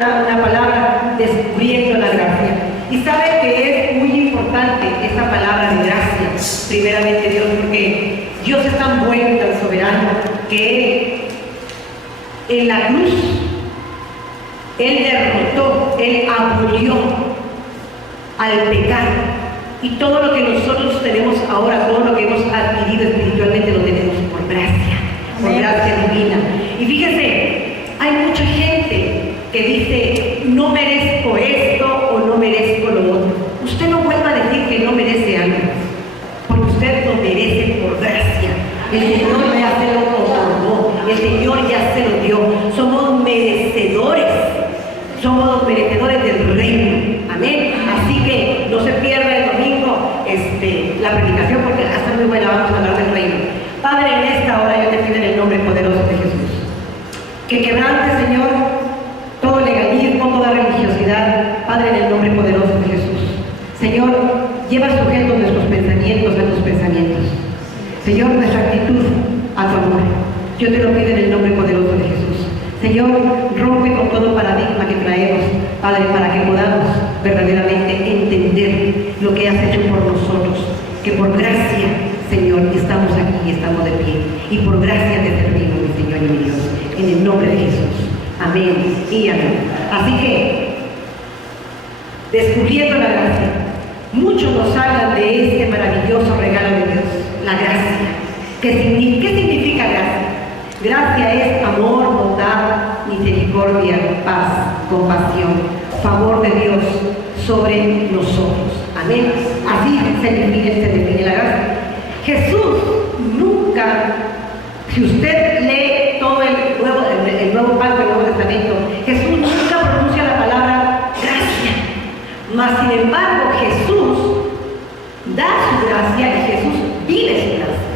una palabra, descubriendo la gracia. Y sabe que es muy importante esta palabra de gracia, primeramente Dios, porque Dios es tan bueno y tan soberano que en la cruz Él derrotó, Él abolió al pecado, y todo lo que nosotros tenemos ahora, todo lo que hemos adquirido espiritualmente lo tenemos por gracia divina. Y fíjese, hay mucha gente que dice, no merezco esto o no merezco lo otro. Usted no vuelva a decir que no merece algo, porque usted lo merece por gracia. El Señor ya se lo otorgó, el Señor ya se lo dio. Somos merecedores del reino. Amén. Así que no se pierda el domingo la predicación, porque está muy buena. Vamos a hablar del reino. Padre, en esta hora yo te pido en el nombre poderoso de Jesús que quebrante, Señor, todo legalismo, toda religiosidad, Padre, en el nombre poderoso de Jesús. Señor, lleva sujetos nuestros pensamientos a tus pensamientos. Señor, nuestra actitud a tu amor. Yo te lo pido en el nombre poderoso de Jesús. Señor, rompe con todo paradigma que traemos, Padre, para que podamos verdaderamente entender lo que has hecho por nosotros, que por gracia, Señor, estamos aquí y estamos de pie, y por gracia te servimos, mi Señor y mi Dios, en el nombre de Jesús. Amén y amén. Así que, descubriendo la gracia, muchos nos hablan de este maravilloso regalo de Dios, la gracia. ¿Qué significa gracia? Gracia es amor, bondad, misericordia, paz, compasión, favor de Dios sobre nosotros. Amén. Así se define la gracia. Jesús nunca, si usted lee todo el Nuevo Pacto, el Nuevo Testamento, Jesús nunca pronuncia la palabra gracia. Mas sin embargo, Jesús da su gracia y Jesús vive su gracia.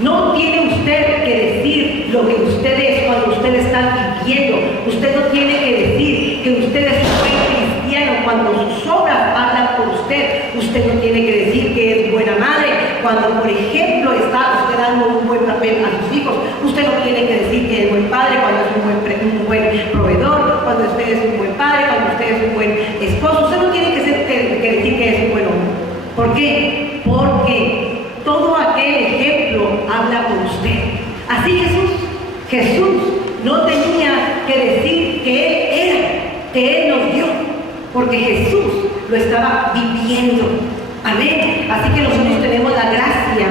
No tiene usted que decir lo que usted es cuando usted está viviendo. Usted no tiene que decir que usted es un buen cristiano cuando sus obras hablan por usted. Usted no tiene que decir que es buena madre cuando, por ejemplo, está usted dando un buen papel a sus hijos. Usted no tiene que decir que es buen padre cuando es un buen proveedor, cuando usted es un buen padre, cuando usted es un buen esposo. Usted no tiene que decir que es un buen hombre. ¿Por qué? Porque todo aquel ejemplo habla por usted. Así Jesús no tenía que decir que Él era, que Él nos dio, porque Jesús lo estaba viviendo. Amén. Así que nosotros tenemos la gracia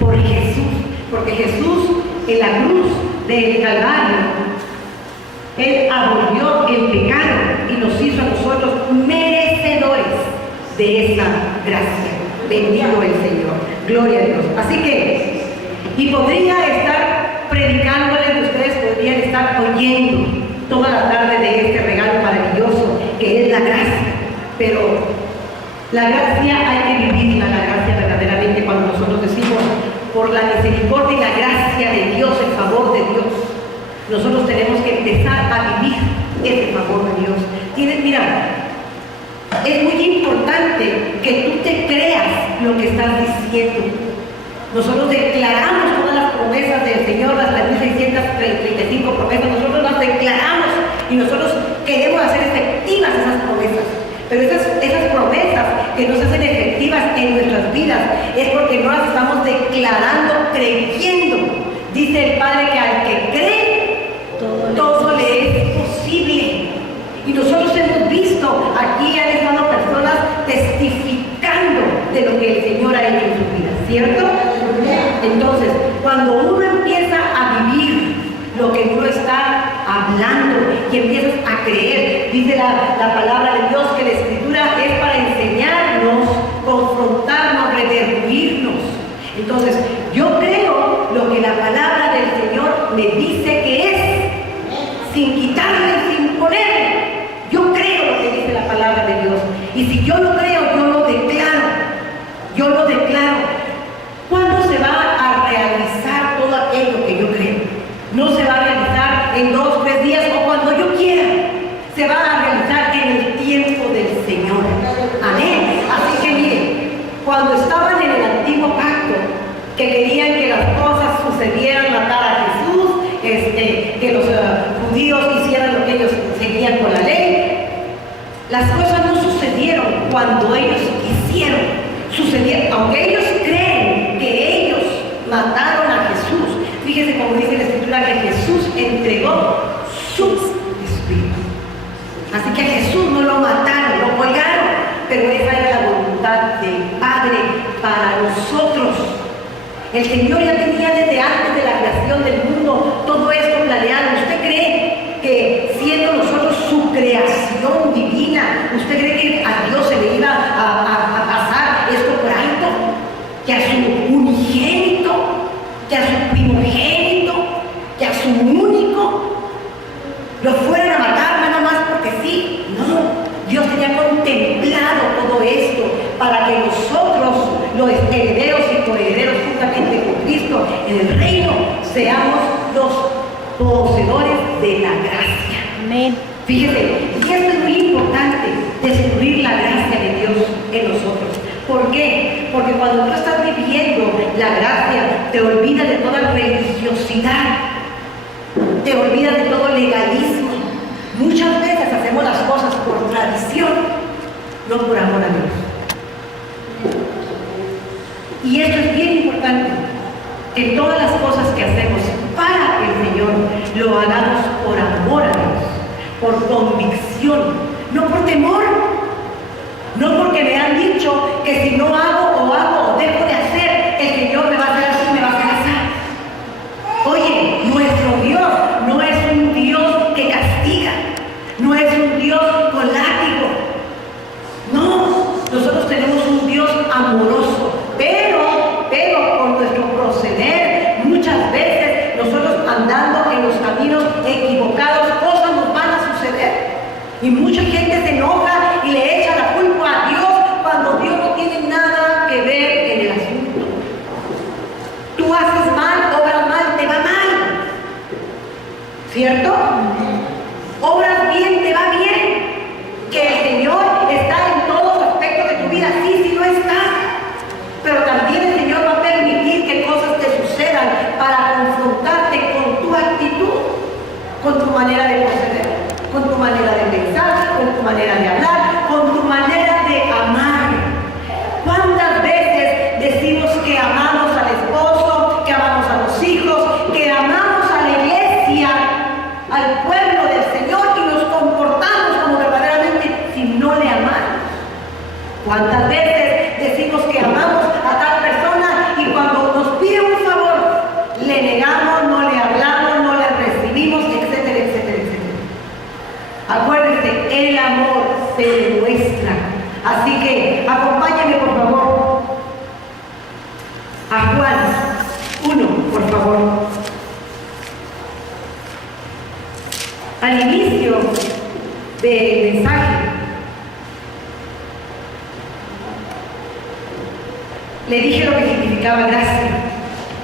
por Jesús, porque Jesús en la cruz del Calvario, Él abolió el pecado y nos hizo a nosotros merecedores de esa gracia. Bendito el Señor. Gloria a Dios. Así que, y podría estar predicándoles, ustedes podrían estar oyendo toda la tarde de este regalo maravilloso que es la gracia. Pero la gracia hay que vivirla, la gracia verdaderamente, cuando nosotros decimos por la misericordia y la gracia de Dios, el favor de Dios. Nosotros tenemos que empezar a vivir ese favor de Dios. Mira, es muy importante que tú te creas lo que estás diciendo. Nosotros declaramos todas las promesas del Señor, las 3.635 promesas, nosotros las declaramos y nosotros queremos hacer efectivas esas promesas. Pero esas promesas que no se hacen efectivas en nuestras vidas es porque no las estamos declarando, creyendo. Dice el Padre que al que cree, todo le es posible. Y nosotros hemos visto, aquí han estado personas testificando de lo que el Señor ha hecho en su vida, ¿cierto? Entonces, cuando uno empieza a vivir lo que uno está hablando y empiezas a creer, dice la palabra de Dios que la Escritura es para enseñarnos, confrontarnos, redarguirnos. Entonces, yo creo lo que la palabra del Señor me dice que es, sin quitarle y sin ponerle. Yo creo lo que dice la palabra de Dios. Y si yo lo creo, yo lo declaro. Yo lo declaro. ¿Cuándo se va a realizar todo aquello que yo creo? No se va a realizar en 2 o 3 días o cuando yo quiera. Se va a realizar en el tiempo del Señor. Amén. Así que miren, cuando estaban en el antiguo pacto, que querían que las cosas sucedieran, matar a Jesús, que los judíos hicieran lo que ellos seguían con la ley, Las cosas no sucedieron cuando ellos quisieron. Sucedieron, aunque ellos creen que ellos mataron a Jesús. Fíjense como dice la Escritura que Jesús entregó su espíritu. Así que a Jesús no lo mataron, lo colgaron, pero esa era la voluntad del Padre para nosotros. El Señor ya tenía desde antes de la creación del mundo todo esto planeado. ¿Usted cree que siendo nosotros su creación divina, usted cree que a Dios se le iba a pasar esto por alto? Que a su unigénito, que a su primogénito, que a su único lo fueran a matar nada más porque sí. No, Dios tenía contemplado todo esto para que nosotros, los herederos y coherederos juntamente con Cristo en el reino, seamos los poseedores de la gracia. Amén. Fíjese, y esto es muy importante, descubrir la gracia de Dios en nosotros. ¿Por qué? Porque cuando tú estás viviendo la gracia, te olvidas de toda religiosidad, te olvidas de todo legalismo. Muchas veces hacemos las cosas por tradición, no por amor a Dios. Y esto es bien importante, que todas las cosas que hacemos para el Señor lo hagamos por amor a Dios, por convicción, no por temor, no porque me han dicho que si no hago o dejo de hacer, el Señor me va a hacer así, me va a hacer así. Oye, nuestro Dios no es un Dios que castiga, no es un Dios con látigo. No, nosotros tenemos un Dios amoroso, pero con nuestro proceder, muchas veces nosotros andando en los caminos equivocados, cosas nos van a suceder. Y mucha gente se enoja y le echa la culpa a Dios cuando Dios no tiene nada que ver en el asunto. Tú haces mal, obras mal, te va mal. ¿Cierto? Obras bien, te va bien. Que el Señor está en todos los aspectos de tu vida, sí lo está. Pero también el Señor va a permitir que cosas te sucedan para confrontarte con tu actitud, con tu manera de proceder, con tu manera de pensar, con tu manera de hablar, con tu manera de amar. ¿Cuántas veces decimos que amamos al esposo, que amamos a los hijos, que amamos a la iglesia, al pueblo del Señor y nos comportamos como verdaderamente si no le amamos? ¿Cuántas veces decimos que amamos a tal persona y cuando nos pide un favor le negamos, no le hablamos, no le recibimos, etcétera, etcétera, etcétera? Acuérdense, el amor se demuestra. Así que acompáñenme por favor a Juan 1, por favor. Al inicio del mensaje le dije lo que significaba gracia.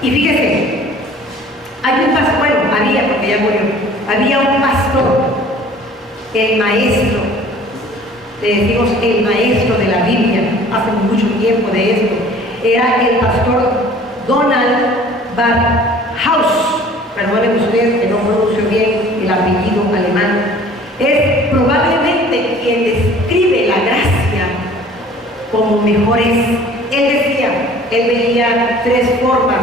Y fíjese, hay un pastor, bueno, había, porque ya murió, había un pastor, el maestro, le decimos el maestro de la Biblia, hace mucho tiempo de esto, era el pastor Donald Barthaus. Perdónenme ustedes que no pronuncio bien el apellido alemán. Es probablemente quien describe la gracia como mejor es. Él decía, él veía tres formas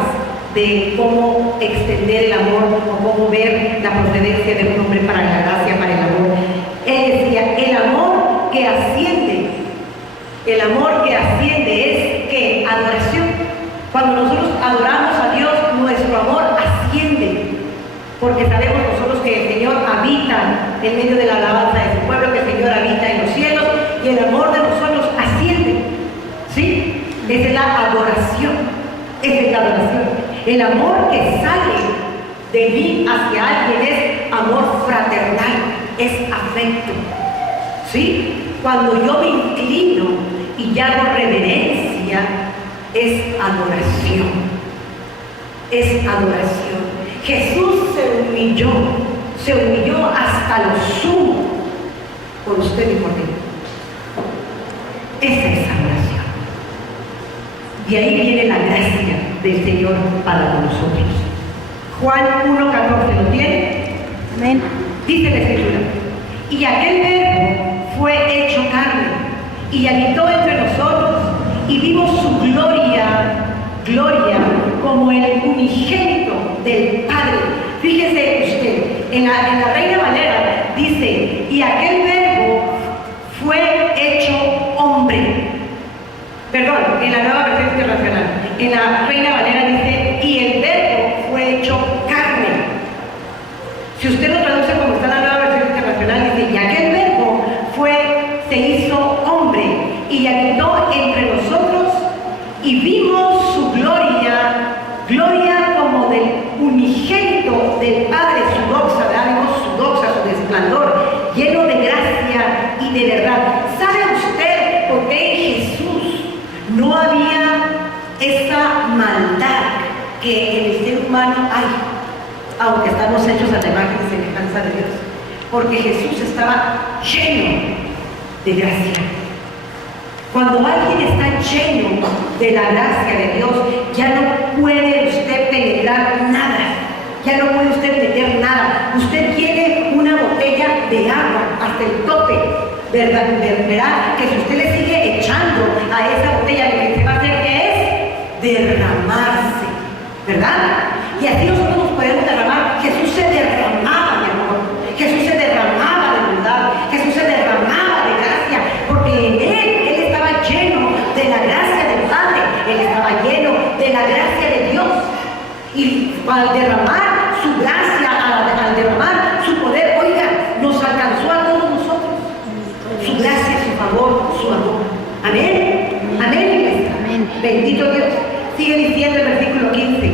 de cómo extender el amor o cómo ver la procedencia de un hombre para la gracia, para el amor. Él decía, el amor que asciende es que adoración. Cuando nosotros adoramos a Dios, nuestro amor asciende, porque sabemos nosotros que el Señor habita en medio de la alabanza de su pueblo, que el Señor habita en los cielos y el amor de nosotros asciende. ¿Sí? Esa es la adoración. Esa es la adoración. El amor que sale de mí hacia alguien es amor fraternal, es afecto. ¿Sí? Cuando yo me inclino y hago reverencia, es adoración. Es adoración. Jesús se humilló hasta lo sumo por usted y por mí. Esa es adoración. Y ahí viene la gracia del Señor para nosotros. Juan 1:14, ¿lo tiene? Amén. Dice la Escritura: y aquel verbo fue hecho carne y habitó entre nosotros y vimos su gloria, como el unigénito del Padre. Fíjese usted, en la Reina Valera dice, y aquel verbo fue hecho hombre. Perdón, en la Nueva Versión Internacional. En la Reina Valera dice, y el verbo fue hecho carne. Si usted lo traduce como está en la Nueva Versión Internacional, dice, y aquel verbo se hizo hombre y habitó entre nosotros y vimos su gloria como del unigénito del Padre, su doxa, vemos su doxa, su resplandor, lleno de gracia y de verdad. ¿Sabe usted por qué en Jesús no había esa maldad que en el ser humano hay, aunque estamos hechos a la imagen y semejanza de Dios? Porque Jesús estaba lleno de gracia. Cuando alguien está lleno de la gracia de Dios, ya no puede usted penetrar nada, ya no puede usted meter nada. Usted tiene una botella de agua hasta el tope, ¿verdad? Verá que si usted le sigue echando a esa botella, lo que se va a hacer es derramarse, ¿verdad? Y así nosotros nos podemos derramar. Jesús se derramaba de amor, Jesús se derramaba de bondad, Jesús se derramaba de gracia, porque en Él estaba lleno de la gracia del Padre, Él estaba lleno de la gracia de Dios. Y al derramar su gracia, al derramar su poder, oiga, nos alcanzó a todos nosotros. Su gracia, su favor, su amor. Amén. Amén, iglesia. Amén. Bendito Dios. Sigue diciendo el versículo 15.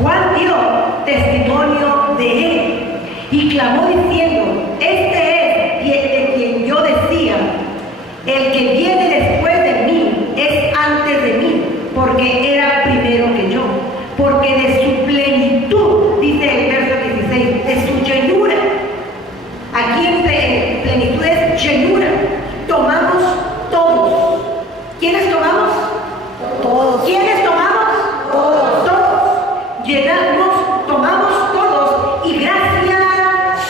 Juan dio testimonio de Él y clamó diciendo, este es de quien yo decía, el que viene después de mí es antes de mí, porque era primero que yo, porque de su plenitud, dice el verso 16, de su llenura, aquí en plenitud es llenura, tomamos todos. ¿Quiénes tomamos? Todos. ¿Quiénes tomamos? Todos. Todos. Llenamos, tomamos todos, y gracia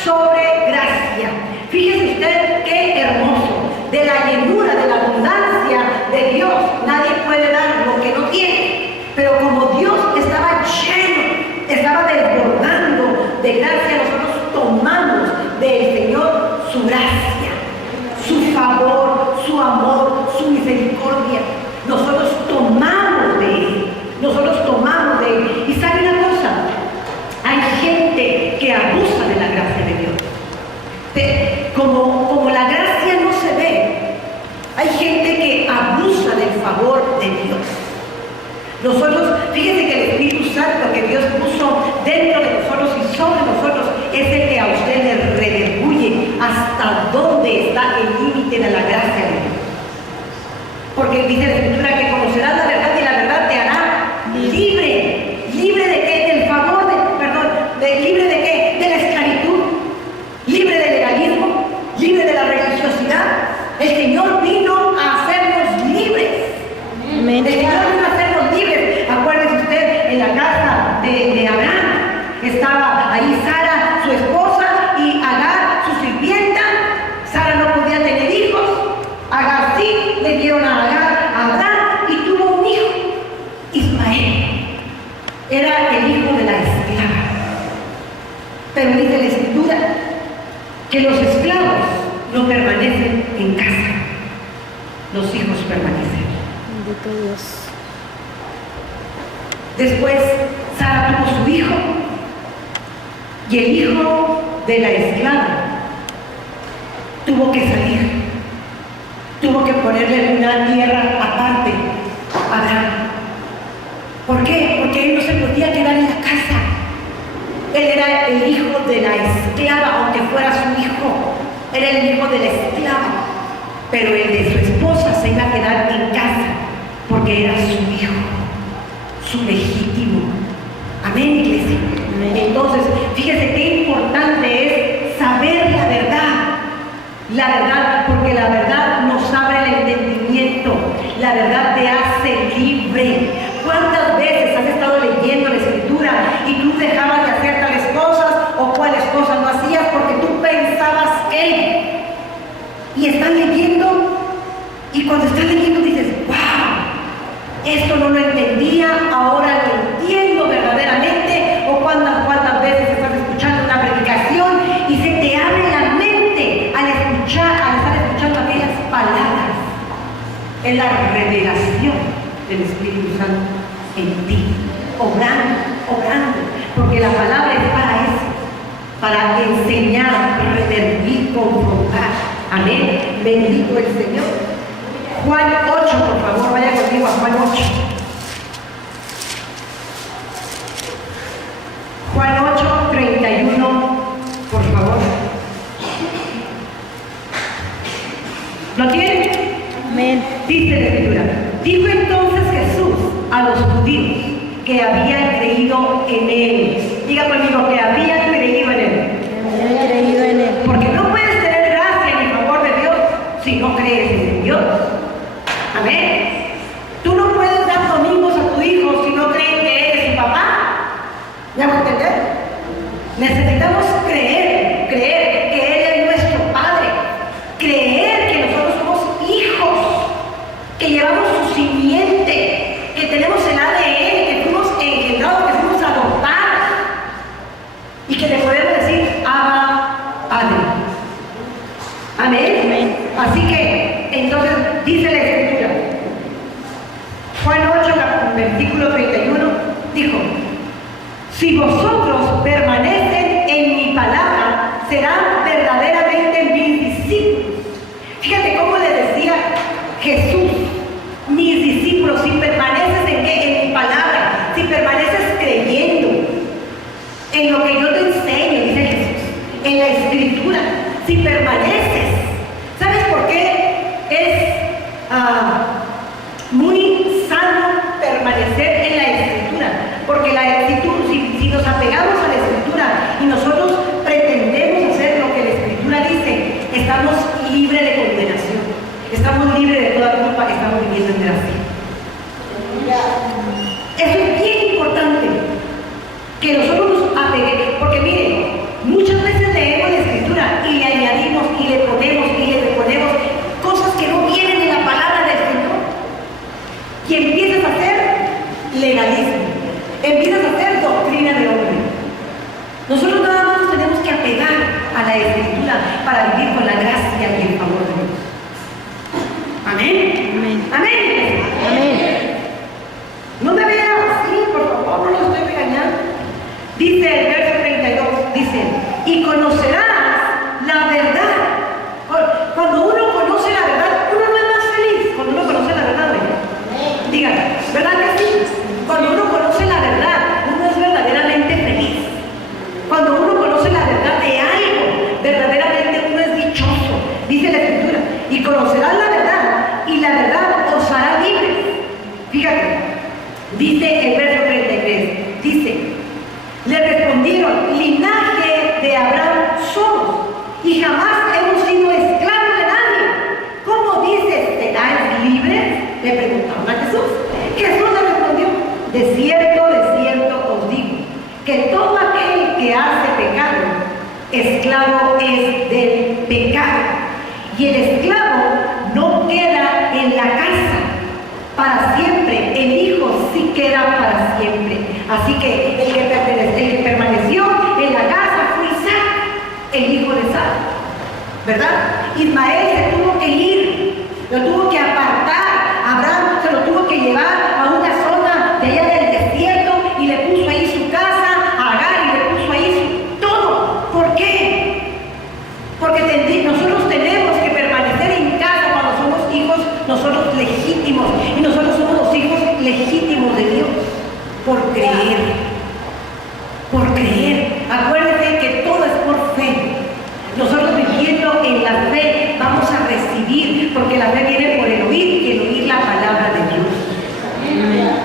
sobre gracia. Fíjese usted qué hermoso. De la llenura, de la abundancia de Dios, nadie puede dar lo que no tiene. Pero como Dios estaba lleno, estaba desbordando de gracia, nosotros tomamos del Señor su gracia, su favor, su amor, su misericordia. Nosotros tomamos de Él. Nosotros tomamos de Él. Y ¿sabe una cosa? Hay gente que abusa de la gracia de Dios. Como la gracia no se ve, hay gente que abusa del favor de Dios. Nosotros, fíjense que el Espíritu Santo que Dios puso dentro de nosotros y sobre nosotros es el que a usted le redarguye hasta dónde está el límite de la gracia de Dios. Porque dice la Escritura que conocerás la verdad y la verdad te hará libre. ¿Libre de qué? Del favor, ¿libre de qué? De la esclavitud, libre del legalismo, libre de la religiosidad. El Señor vino a hacernos libres. Amén. El Señor vino a hacernos libres. Acuérdese usted en la casa de Abraham, estaba ahí Sara, su esposa, y Agar, su sirvienta. Sara no podía tener hijos. Agar sí, le dieron a Agar a Abraham y tuvo un hijo, Ismael. Era el hijo de la esclava. Pero dice la Escritura que los esclavos no permanecen en casa, los hijos permanecen. Bendito Dios. Después Sara tuvo su hijo, y el hijo de la esclava tuvo que salir, tuvo que ponerle una tierra aparte a Abraham. ¿Por qué? Porque él no se podía quedar en la casa. Él era el hijo de la esclava, aunque fuera su hijo. Era el hijo de la esclava. Pero el de su esposa se iba a quedar en casa, porque era su hijo, su legítimo. Amén, iglesia. Amén. Entonces, fíjese qué importante es saber la verdad, porque la verdad nos abre el entendimiento, la verdad te hace libre. ¿Cuántas veces has estado leyendo la Escritura y tú dejabas de hacer tales cosas o cuáles cosas no hacías porque tú pensabas que y están leyendo, y cuando están leyendo dices, wow, esto no lo entendía, ahora lo entiendo verdaderamente. O cuántas veces estás escuchando una predicación y se te abre la mente al estar escuchando aquellas palabras. Es la revelación del Espíritu Santo en ti, obrando, porque la palabra es para eso, para enseñar, redarguir, confrontar. Amén. Bendito el Señor. Juan 8, por favor, vaya conmigo a Juan 8. Juan 8, 31, por favor. ¿Lo tienen? Amén. Dice la Escritura. Dijo entonces Jesús a los judíos que habían creído en Él. Diga conmigo, que habían creído en Él. Habían creído en Él. Porque no puedes tener gracia ni favor de Dios si no crees en Dios. Amén. Tú no puedes dar domingos a tu hijo si no creen que eres su papá. ¿Ya me entender? Necesitamos creer que Él es nuestro Padre, creer que nosotros somos hijos, que llevamos su simiente, que tenemos el ADN, que fuimos engendrados, que fuimos adoptados y que le podemos decir Abba, Padre. Amén. Amén. Así que, entonces, dice la Escritura, Juan 8, versículo 31, dijo, si vosotros permanecen en mi palabra, serán verdaderamente mis discípulos. Fíjate cómo le decía Jesús, mis discípulos, si permaneces en qué, en mi palabra, si permaneces creyendo en lo que yo te enseño, dice Jesús, en la Escritura, si permaneces. ¿Sabes por qué es muy sano permanecer en la Escritura? Porque la Escritura, si nos apegamos a la Escritura y nosotros pretendemos hacer lo que la Escritura dice, estamos libres de condenación, estamos libres de toda culpa, estamos viviendo en gracia. Eso es bien importante, que nosotros nos apeguemos, porque miren, muchas veces leemos la Escritura y le añadimos y le ponemos y le reponemos cosas que no vienen en la palabra del Señor. Y empiezas a hacer legalismo, empiezas a hacer doctrina de hombre. Nosotros nada más nos tenemos que apegar a la Escritura para vivir con la gracia y el favor de Dios. Amén. Amén. Amén. Amén. No me vean así, por favor, no los estoy regañando. Dice el verso 32, dice, y conocerás la verdad. Cuando uno conoce la verdad, uno no es más feliz. Cuando uno conoce la verdad, digan, ¿verdad que sí? Cuando uno conoce la verdad, uno es verdaderamente feliz. Cuando uno conoce la verdad de algo, verdaderamente uno es dichoso. Dice la Escritura, y conocerás la verdad, y la verdad os hará libres. Fíjate, dice el verso 33, dice, le respondieron, linaje de Abraham somos, y jamás hemos sido esclavos de nadie. ¿Cómo dices, serán libres? Le preguntaron a Jesús. Jesús le respondió, de cierto os digo, que todo aquel que hace pecado, esclavo es del pecado. Y el esclavo no queda en la casa para siempre, el hijo sí queda para siempre. Así que el que permaneció en la casa fue Isaac, el hijo de Sara, ¿verdad? Ismael se tuvo que ir, lo tuvo que apartar, Abraham se lo tuvo que llevar a una zona de allá del desierto y le puso ahí su casa, a Agar, y le puso ahí su todo. ¿Por qué? Porque nosotros tenemos que permanecer en casa cuando somos hijos, nosotros legítimos, y nosotros somos los hijos legítimos de Dios, por creer. Por creer. Acuérdense que todo es por fe. Nosotros viviendo en la fe vamos a recibir, porque la fe viene por el oír y el oír la palabra de Dios.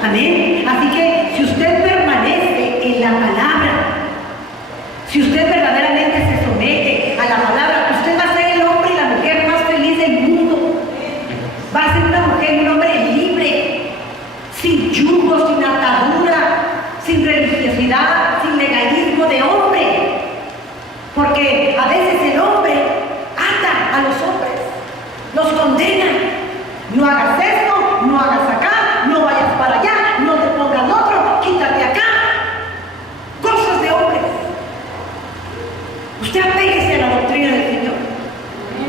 Amén. Así que si usted permanece en la palabra, si usted verdaderamente se somete a la palabra, usted va a ser el hombre y la mujer más feliz del mundo. Va a ser una mujer y un hombre libre, sin yugo, sin atadura, sin condena. No hagas esto, no hagas acá, no vayas para allá, no te pongas otro, quítate acá. Cosas de hombres. Usted apéguese a la doctrina del Señor.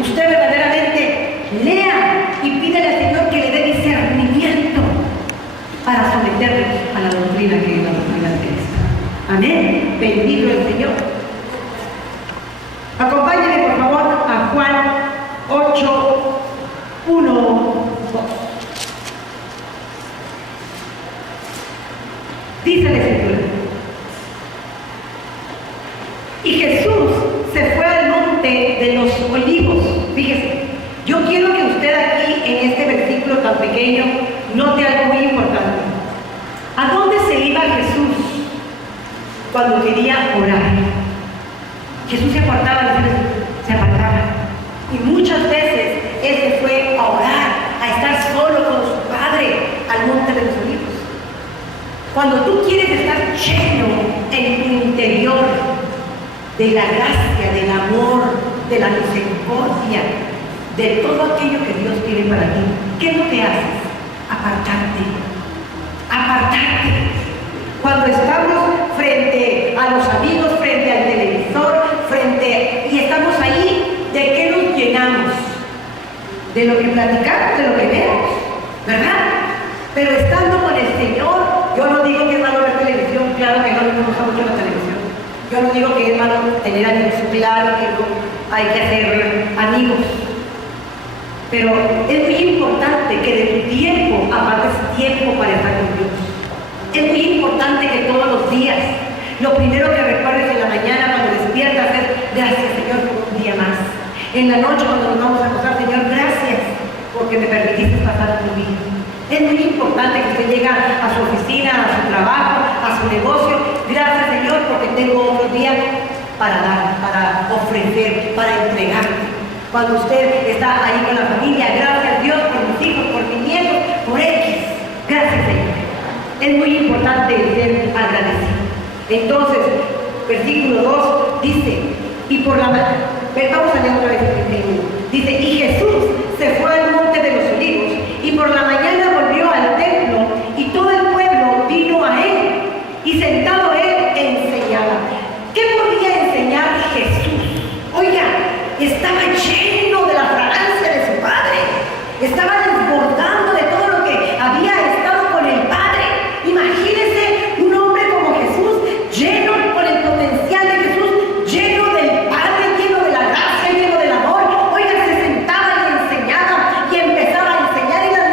Usted verdaderamente lea y pídale al Señor que le dé discernimiento para someternos a la doctrina que es la doctrina de Cristo. Amén. Bendito el Señor. Acompáñenme por favor a Juan 8, 1, 2. Dice la Escritura: y Jesús se fue al monte de los olivos. Fíjese, yo quiero que usted aquí en este versículo tan pequeño note algo muy importante. ¿A dónde se iba Jesús cuando quería orar? Jesús se apartaba, se apartaba. Y muchas veces Él se fue a orar, a estar solo con su Padre al monte de los olivos. Cuando tú quieres estar lleno en tu interior de la gracia, del amor, de la misericordia, de todo aquello que Dios tiene para ti, ¿qué es lo que haces? Apartarte. Apartarte. Cuando estamos frente a los amigos, frente al televisor, y estamos ahí, ¿de qué nos llenamos? De lo que platicamos, de lo que vemos, ¿verdad? Pero estando con el Señor, yo no digo que es malo ver televisión, claro que no me gusta mucho la televisión. Yo no digo que es malo tener amigos, claro que no hay que hacer amigos. Pero es muy importante que de tu tiempo apartes tiempo para estar con Dios. Es muy importante que todos los días, lo primero que recuerdes en la mañana cuando despiertas es: gracias Señor por un día más. En la noche cuando nos vamos a acostar: Señor, gracias porque me permitiste pasar tu vida. Es muy importante que usted llegue a su oficina, a su trabajo, a su negocio: gracias Señor porque tengo otro día para dar, para ofrecer, para entregarte. Cuando usted está ahí con la familia: gracias Dios por mis hijos, por mis nietos, por X. Gracias Señor. Es muy importante ser agradecido. Entonces, versículo 2 dice: y por la mañana, vamos a leer otra vez el versículo. Dice: y Jesús se fue al monte de los olivos, y por la mañana volvió al templo, y todo el pueblo vino a él, y sentado él enseñaba. ¿Qué podía enseñar Jesús? Oiga, estaba lleno de la fragancia de su Padre, estaba desbordando de todo lo que había estado con el Padre. Imagínese un hombre como Jesús, lleno con el potencial de Jesús, lleno del Padre, lleno de la gracia, lleno del amor. Oiga, se sentaba y enseñaba y empezaba a enseñar, y las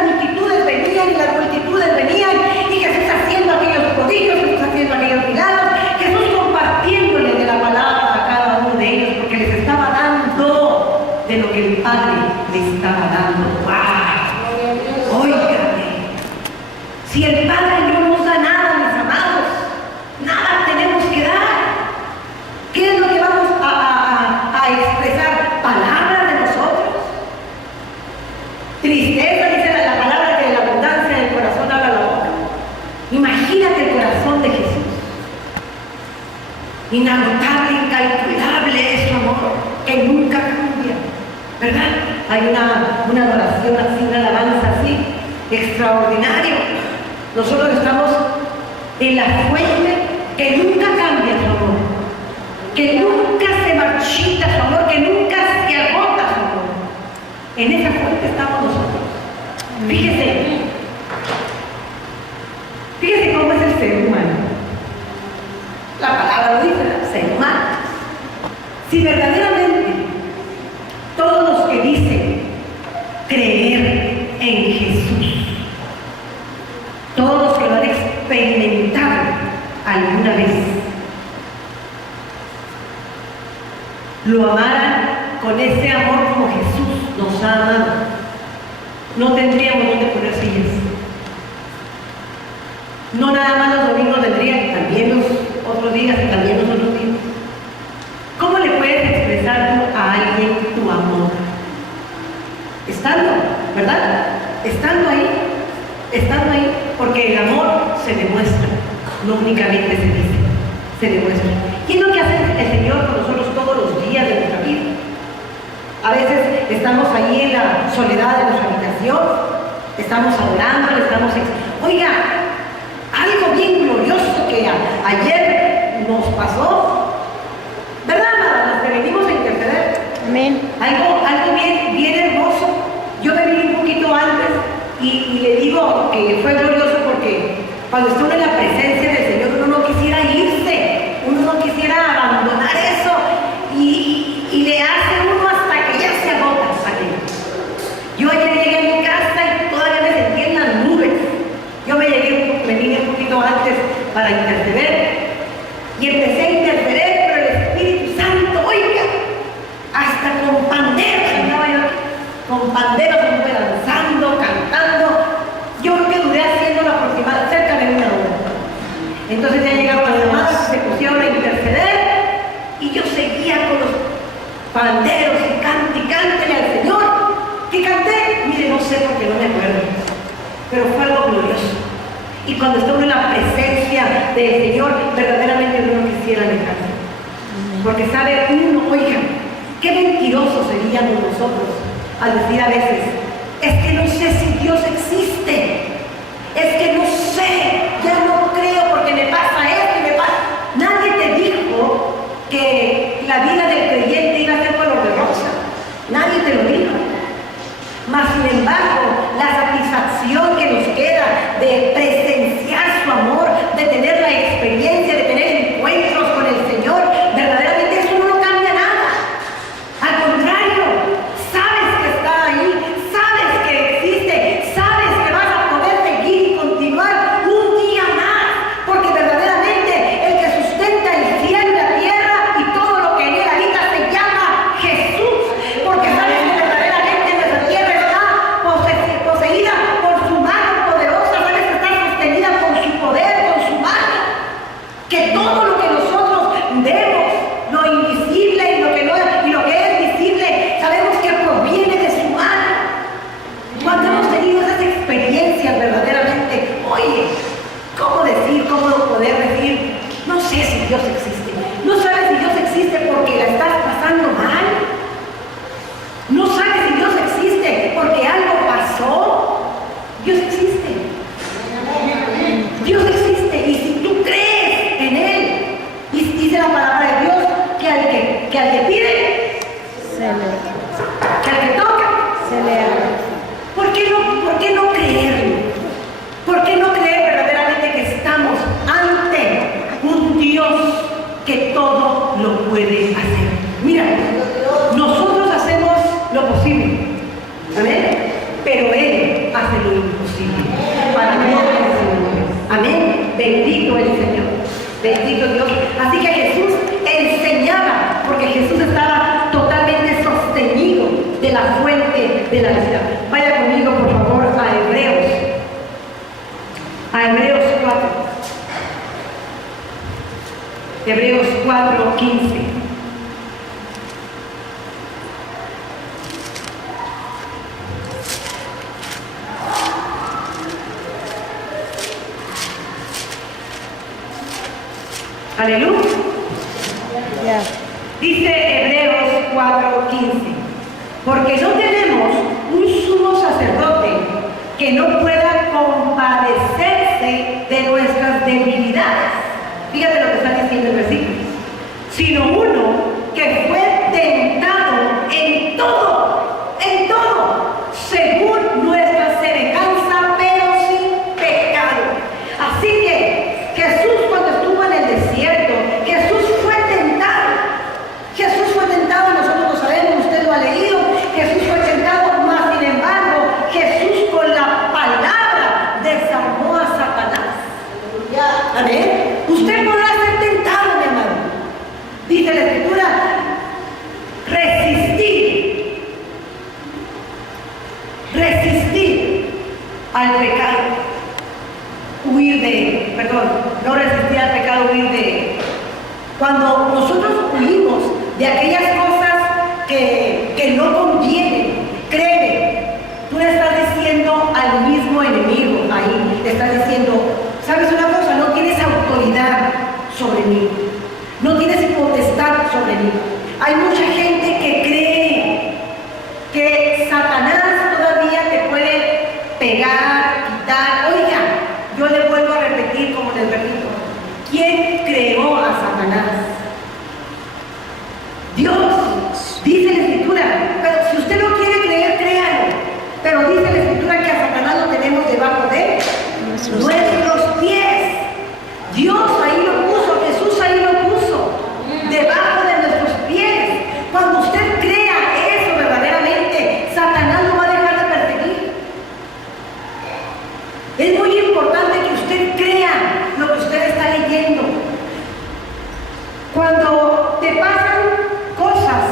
multitudes venían y Jesús haciendo aquellos prodigios, Jesús haciendo aquellos milagros, Jesús compartiéndole de la palabra a cada uno de ellos, porque les estaba dando de lo que el Padre les estaba dando. ¡Wow! Óigame, si el Padre no nos da nada, mis amados, nada tenemos que dar. ¿Qué es lo que vamos a expresar? Palabras de nosotros. Tristeza, dice la palabra, que de la abundancia del corazón habla la boca. Imagínate el corazón de Jesús. Inagotable, incalculable es su amor, que nunca cambia, ¿verdad? Hay una adoración así, una alabanza así, extraordinario. Nosotros estamos en la fuente que nunca cambia su amor, que nunca se marchita su amor, que nunca se agota su amor. En esa fuente estamos nosotros. Fíjese cómo es el ser humano. La palabra lo dice, ser humano. Si verdaderamente todos los que dicen creer en Jesús, todos los que lo han experimentado alguna vez, lo amaran con ese amor como Jesús nos ha amado, no tendríamos dónde poner sillas. No nada más los domingos vendrían, también los otros días y también los otros días. ¿Cómo le puedes expresar tú a alguien tu amor? Estando, ¿verdad? Estando ahí, porque el amor se demuestra, no únicamente se dice, se demuestra. ¿Y es lo que hace el Señor con nosotros todos los días de nuestra vida? A veces estamos ahí en la soledad de nuestra habitación, estamos adorando, Oiga, algo bien glorioso que ayer nos pasó, ¿verdad, amadas? Que venimos a interceder. Amén. Algo bien hermoso. Yo me vine un poquito antes y le digo que fue glorioso porque cuando está uno en la presencia del Señor, uno no quisiera irse, uno no quisiera abandonar eso y le hace uno hasta que ya se agota. Yo ayer llegué a mi casa y todavía me sentí en las nubes. Yo me vine un poquito antes para interceder y empecé a interceder, pero el Espíritu Santo, oiga, hasta con panderos andaba yo, con panderos estuve danzando, cantando. Yo creo que duré haciéndolo aproximadamente cerca de una hora. Entonces ya llegaron las hermanas, se pusieron a interceder y yo seguía con los panderos y cántele al Señor. ¿Qué canté? Mire, no sé porque no me acuerdo, pero fue algo glorioso. Y cuando está uno en la presencia del Señor, verdaderamente uno no quisiera alejarse. Porque sabe uno, oiga, qué mentirosos seríamos nosotros al decir a veces, es que no sé si Dios existe, es que no sé, ya no creo porque me pasa esto y me pasa. Nadie te dijo que la vida del creyente iba a ser color de rosa, nadie te lo dijo. Mas sin embargo, la satisfacción que nos queda de presenciar su amor, de tener la experiencia, de tener encuentros con el Señor, verdaderamente eso no cambia nada. Al contrario, sabes que está ahí, sabes que existe, sabes que vas a poder seguir y continuar un día más, porque verdaderamente el que sustenta el cielo y la tierra y todo lo que en él habita se llama Jesús, porque sabes que verdaderamente nuestra tierra está poseída por su mano poderosa, sabes que está sostenida por su poder, con su mano, que todo lo que nosotros vemos, lo invisible y lo que es visible, sabemos que proviene de su mano. Cuando hemos tenido esas experiencias verdaderamente, oye, ¿cómo poder decir, no sé si Dios existe? No sabes si Dios existe porque la estás pasando mal. No sabes si Dios existe porque algo pasó. Dios existe. Dios existe. Y si tú crees en Él, y dice la palabra de Dios que al que pide, Se le, que al que toca, se le abre. ¿por qué no creerlo? ¿Por qué no creer verdaderamente que estamos ante un Dios que todo lo puede hacer? Mira, nosotros hacemos lo posible, ¿amén? Pero Él hace lo imposible para nosotros. Amén. Bendito el Señor. Bendito Dios. Así que Jesús enseñaba, porque Jesús estaba totalmente sostenido de la fuente de la vida. Vaya conmigo, por favor, a Hebreos 4. Hebreos 4:15. Aleluya. Ya. Dice Hebreos 4:15, porque no tenemos un sumo sacerdote que no pueda compadecerse de nuestras debilidades. Fíjate lo que está diciendo el versículo. Sino uno que fue tentado en todo, según nuestra semejanza, pero sin pecado. Así que Jesús, cuando estuvo en el desierto, Jesús fue tentado, nosotros lo sabemos, usted lo ha leído. Jesús fue tentado, mas sin embargo, Jesús con la palabra desarmó a Satanás. Amén. Usted podrá ser tentado, mi amado. Dice la Escritura, resistir al pecado, no resistir al pecado, huir de él. Cuando nosotros huimos de aquellas cosas que no convienen, créeme, tú le estás diciendo al mismo enemigo ahí, le estás diciendo, ¿sabes una cosa? No tienes autoridad sobre mí, no tienes potestad sobre mí. Hay mucha gente que cree Satanás todavía te puede pegar, quitar. Oiga, yo le vuelvo a repetir como les repito. ¿Quién creó a Satanás? Dios. Dice la Escritura. Pero si usted no quiere creer, créalo. Pero dice la Escritura que a Satanás lo tenemos debajo de nuestros pies. Dios ahí lo puso, Jesús ahí lo puso, debajo de nuestros pies. Cuando usted crea eso verdaderamente, Satanás no va a dejar de perseguir. Es muy importante que usted crea lo que usted está leyendo. Cuando te pasan cosas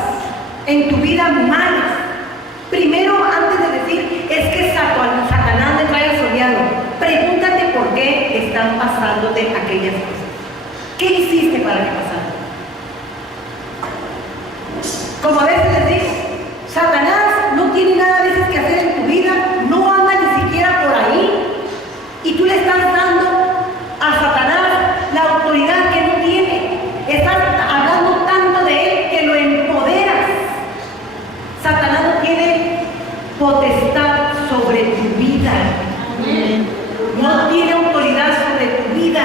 en tu vida malas, primero, antes de decir, es que Satanás me trae soñado, pregúntate por qué están pasándote aquellas cosas. ¿Qué hiciste para que pasaran? Como a veces les digo, Satanás no tiene nada a veces que hacer en tu vida, no anda ni siquiera por ahí, y tú le estás dando a Satanás la autoridad que no tiene. Estás hablando tanto de él que lo empoderas. Satanás no tiene potestad sobre tu vida. No tiene autoridad sobre tu vida.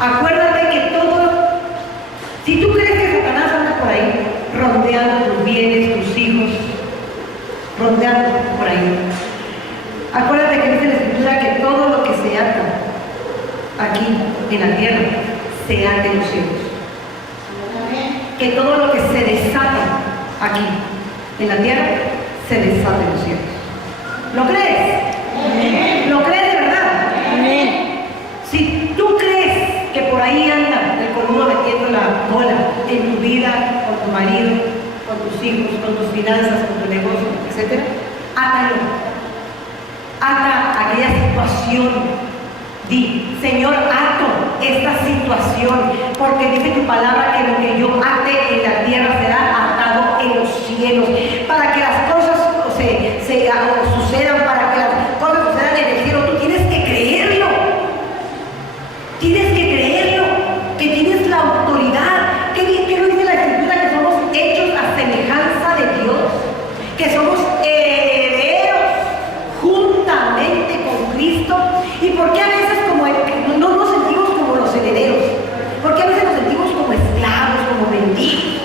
Acuérdate que todo, si tú crees que Satanás anda por ahí, rondeando tus bienes, tus hijos, rondeando por ahí, acuérdate que dice la Escritura que todo lo que se ata aquí en la tierra se ata en los cielos. Que todo lo que se desata aquí en la tierra se desata en los cielos. ¿Lo crees? Amén. ¿Lo crees de verdad? Amén. Si tú crees que por ahí anda el cornudo metiendo la bola en tu vida, con tu marido, con tus hijos, con tus finanzas, con tu negocio, etc., átalo. Ata aquella situación. Di, Señor, ato esta situación, porque dice tu palabra que lo que yo ate en la tierra será atado en los cielos, para que las cosas sucedan, para que las cosas sucedan en el cielo. Tú tienes que creerlo, que tienes la autoridad, que no dice la Escritura que somos hechos a semejanza de Dios, que somos herederos juntamente con Cristo. ¿Y por qué a veces no nos sentimos como los herederos? Porque a veces nos sentimos como esclavos, como mendigos.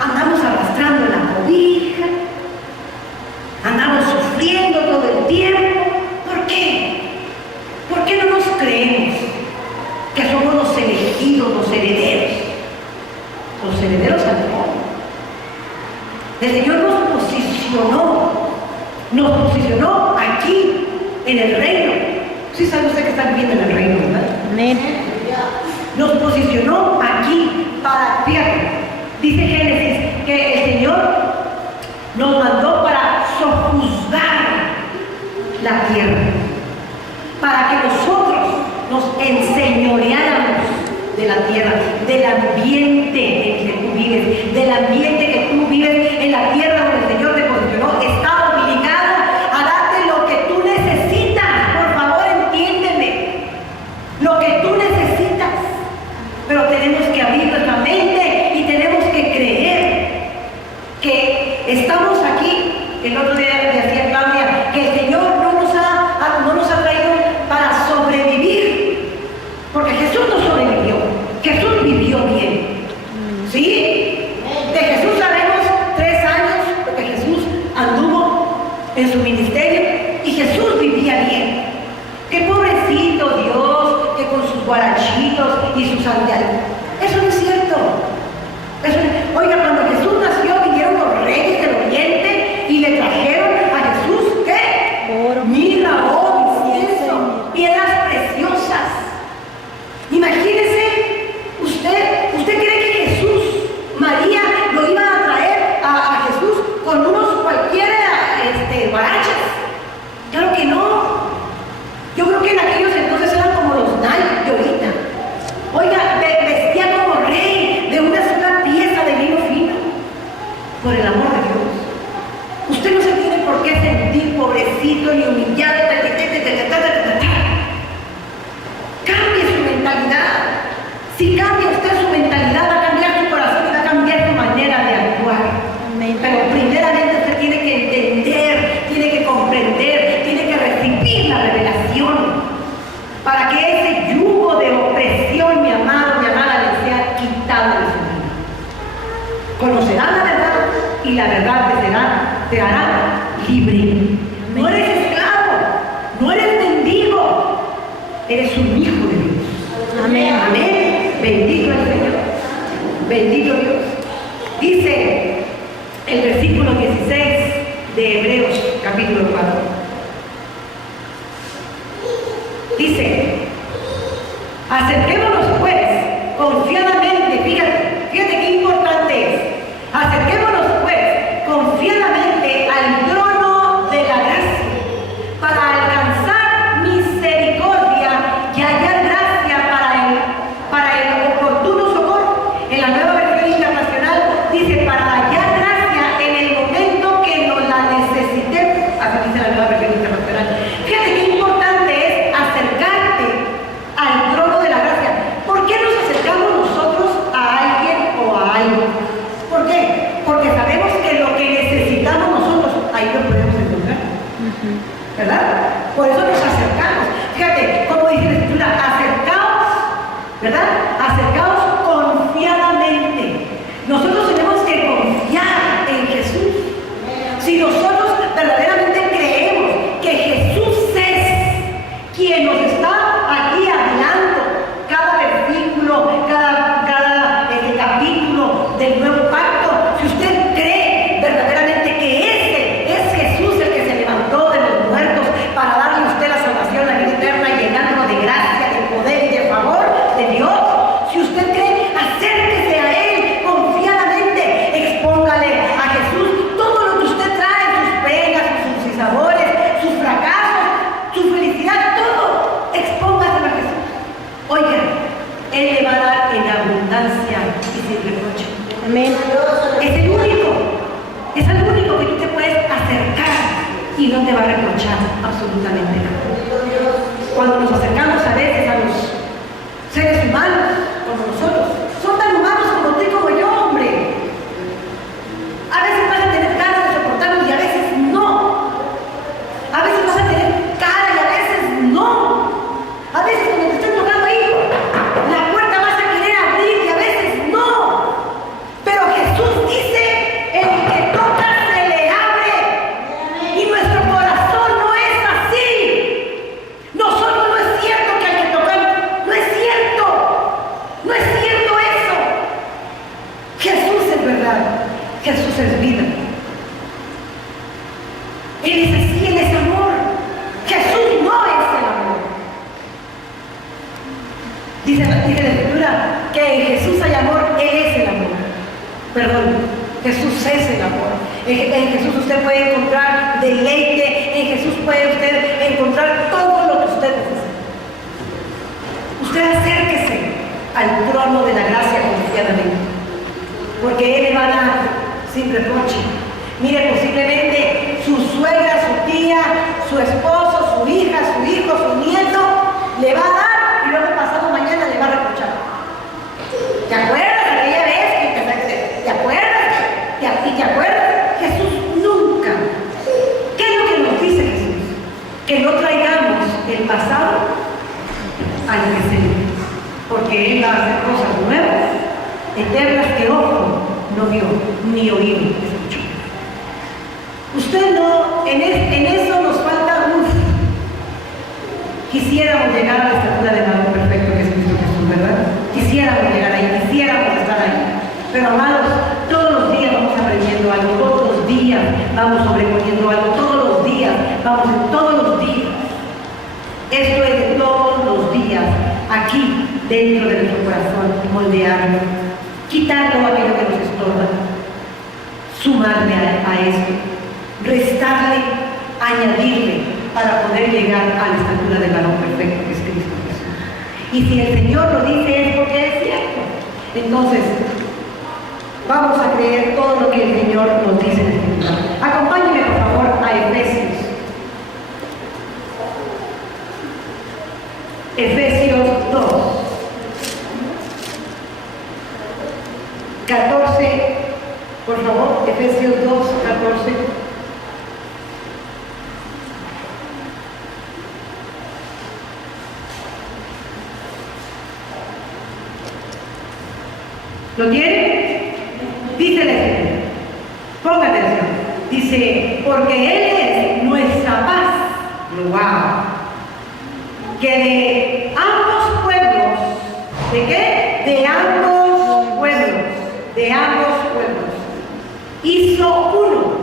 Andamos arrastrando la cobija, andamos sufriendo todo el tiempo. ¿Por qué? ¿Por qué no nos creemos que somos los elegidos, los herederos? Los herederos al trono. El Señor nos posicionó aquí en el reino. Sí sabe usted que está viviendo en el reino, ¿verdad? Amén. Nos posicionó aquí para, fíjate, dice Génesis que el Señor nos mandó para sojuzgar la tierra, para que nosotros nos enseñoreáramos de la tierra, del ambiente en que tú vives, del ambiente que tú vives en la tierra donde el Señor te posicionó. Está obligado a darte lo que tú necesitas. Por favor, entiéndeme, lo que tú necesitas. Pero tenemos que abrir nuestra mente y tenemos que creer que estamos aquí. El otro día decía Claudia que el Señor no nos ha traído para sobrevivir, porque Jesús no sobrevivió, Jesús vivió bien. ¿Sí? De Jesús sabemos 3 años, porque Jesús anduvo en su ministerio y Jesús vivía bien. Qué pobrecito Dios, que con sus guarachitos y sus sandalias. Eso no es cierto. Oiga, cuando Jesús nació, vinieron los reyes del oriente y le trajeron a Jesús, ¿qué? Oro. Mirra, oro, incienso, piedras preciosas. Imagínese, ¿usted cree que Jesús, María, lo iba a traer a Jesús con unos cualquiera guarachas? Claro que no. Yo creo que en aquellos entonces eran como los Nike de ahorita. Oiga, vestía como rey de una sola pieza de lino fino. Por el amor de Dios. Usted no se tiene por qué sentir pobrecito ni humillado. Cambie su mentalidad. Si cambia usted su mentalidad, va a cambiar su corazón y va a cambiar su manera de actuar. Amén. Pero primeramente usted tiene que entender te hará libre. No eres esclavo, no eres mendigo, eres un hijo de Dios. Amén. Amén. Bendito el Señor. Bendito Dios. Dice el versículo 16 de Hebreos, capítulo 4. Dice: acerquémonos pues confiadamente, fíjate qué importante es. Acerquémonos pues confiadamente al trono de la gracia para alcanzar misericordia y hallar gracia para el oportuno socorro. En la Nueva Versión Internacional dice: para hallar gracia en el momento que nos la necesitemos. Así dice la Nueva Versión Internacional. Fíjate qué importante es acercarte al trono de la gracia. ¿Por qué nos acercamos nosotros a alguien o a algo? ¿Por qué? Porque sabemos que lo que necesitamos nosotros, ahí lo podemos encontrar. ¿Verdad? Por eso nos acercamos. Fíjate, como dice la Escritura, acercaos, ¿verdad? Acercaos confiadamente. Nosotros tenemos que confiar en Jesús. Si nosotros verdaderamente creemos que Jesús es quien nos está aquí hablando, cada versículo, cada capítulo del nuevo pacto, si usted cree verdaderamente que ese es Jesús el que se levantó de los muertos para darle a usted la salvación, la vida eterna, llenándolo de gracia, de poder y de favor de Dios, si usted cree, acérquese a Él confiadamente, expóngale a Jesús todo lo que usted trae, sus penas, sus sinsabores, sus fracasos, su felicidad, todo, expóngaselo a Jesús. Oiga, Él le va a dar en abundancia y sin reproche. Amén. Es el único que tú te puedes acercar y no te va a reprochar absolutamente nada. Cuando nos acercamos a veces a los seres humanos como nosotros, son tan humanos como tú y como yo, hombre. A veces vas a tener cara de soportarnos y a veces no. A veces vas a tener cara y a veces no. A veces cuando te están tocando ahí, la puerta vas a querer abrir y a veces no. Pero Jesús dice: el que toca se le abre. Y nuestro corazón no es así. Nosotros no es cierto que hay que tocar. No es cierto. No es cierto eso. Jesús es verdad. Jesús es vida. Él es así, Él es amor. Jesús no es el amor. Dice la Escritura que en Jesús hay amor, Él es el amor. Perdón, Jesús es el amor. En Jesús usted puede encontrar deleite, en Jesús puede usted encontrar todo lo que usted necesita. Usted acérquese al trono de la gracia confiadamente, porque Él le va a dar sin reproche. Mire, posiblemente su suegra, su tía, su esposo, su hija, su hijo, su nieto, le va a dar y luego pasado mañana le va a reprochar. ¿Te acuerdas aquella vez que empezaste? ¿Te acuerdas? ¿Y te acuerdas? Jesús nunca. ¿Qué es lo que nos dice Jesús? Que no traigamos el pasado al presente, porque Él va a hacer cosas nuevas, eternas, que ojo no vio, ni oído escuchó. Usted no, en eso nos falta, quisiéramos llegar a la estatura del varón perfecto que es Cristo Jesús, ¿verdad? Quisiéramos llegar ahí, quisiéramos estar ahí. Pero amados, todos los días vamos aprendiendo algo, todos los días vamos sobreponiendo algo, todos los días, todos los días. Esto es de todos los días, aquí, dentro de nuestro corazón, moldearlo, quitar todo aquello que nos estorba, sumarle a esto, restarle, añadirle, para poder llegar a la estatura del varón perfecto que es Cristo Jesús. Y si el Señor lo dice es porque es cierto. Entonces, vamos a creer todo lo que el Señor nos dice en este lugar. Acompáñenme por favor a Efesios. Efesios 2. 14, por favor, Efesios 2, 14. ¿Lo tiene? Dice la Escritura. Ponga atención. Dice: Dice, porque Él es nuestra paz. ¡Wow! Que de ambos pueblos, ¿de qué? De ambos pueblos, hizo uno,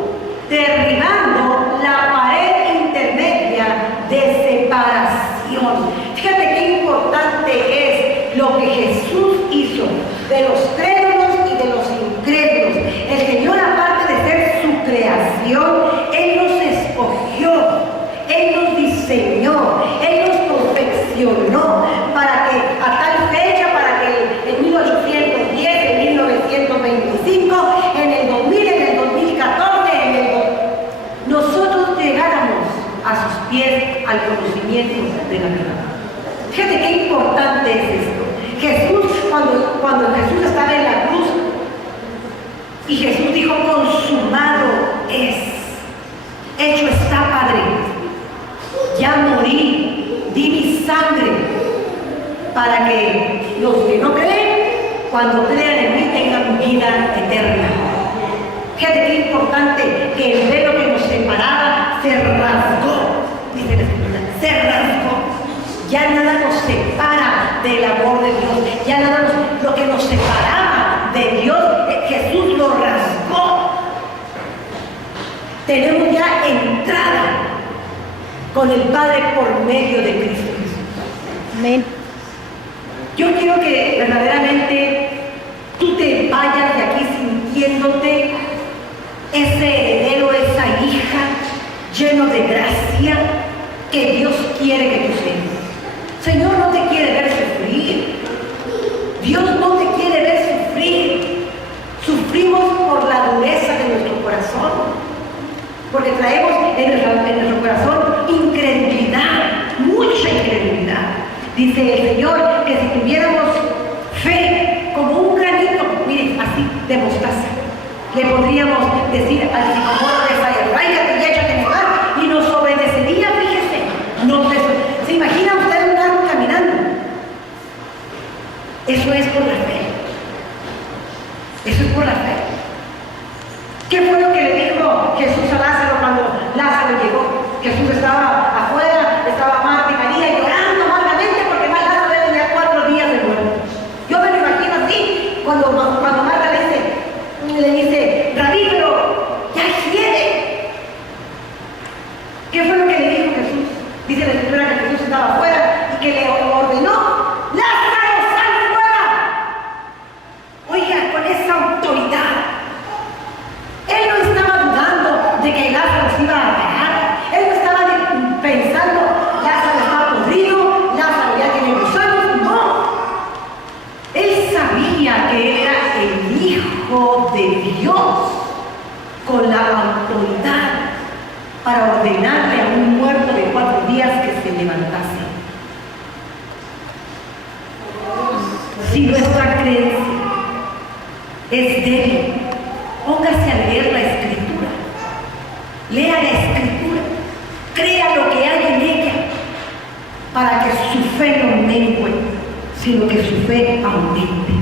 derribando la pared intermedia de separación. Fíjate qué importante es lo que Jesús hizo de los crédulos y de los incrédulos. El Señor, aparte de ser su creación, Él nos escogió, Él nos diseñó, Él nos perfeccionó para que a tal fecha, para que en 1810, en 1925, en el 2000, en el 2014, nosotros llegáramos a sus pies al conocimiento de la verdad. Fíjate qué importante es esto. Jesús, cuando Jesús estaba en la cruz, y Jesús dijo, consumado es, hecho está, Padre, ya morí, di mi sangre, para que los que no creen, cuando crean en mí, tengan vida eterna. Fíjate qué importante que el velo que nos separaba se rasgó, dice la Escritura, se rasgó. Ya nada nos separa del amor de Dios, ya nada lo que nos separaba de Dios, Jesús lo rasgó. Tenemos ya entrada con el Padre por medio de Cristo Jesús. Amén. Yo quiero que verdaderamente tú te vayas de aquí sintiéndote ese heredero, esa hija lleno de gracia que Dios quiere que tú seas. Señor no te quiere ver sufrir. Dios no te quiere ver sufrir. Sufrimos por la dureza de nuestro corazón, porque traemos en nuestro corazón incredulidad, mucha incredulidad. Dice el Señor que si tuviéramos fe como un granito, miren, así de mostaza, le podríamos decir al sicomoro desarráigate y échate en el mar, y nos obedecería. Fíjese, ¿se imagina usted un árbol caminando? Eso es por la fe. Eso es por la fe. ¿Qué fue lo que le dijo Jesús a Lázaro cuando Lázaro llegó? Jesús estaba afuera, estaba Marta y María llorando amargamente porque Lázaro ya tenía 4 días de muerto. Yo me lo imagino así, cuando Marta le dice, Rabí, pero ya quiere. ¿Qué fue lo que le dijo Jesús? Dice la Escritura que Jesús estaba afuera y que le ordenó, ¡Lázaro, sal fuera! Oiga, con esa autoridad. Él no estaba dudando de que Lázaro se iba a parar. Él no estaba pensando, Lázaro está podrido, Lázaro ya tiene gusanos. No. Él sabía que era el Hijo de Dios, con la autoridad para ordenarle a un muerto de 4 días que se levantase. Si nuestra creencia es débil, póngase a leer la Escritura. Lea la Escritura. Crea lo que hay en ella, para que su fe no mengue, sino que su fe aumente.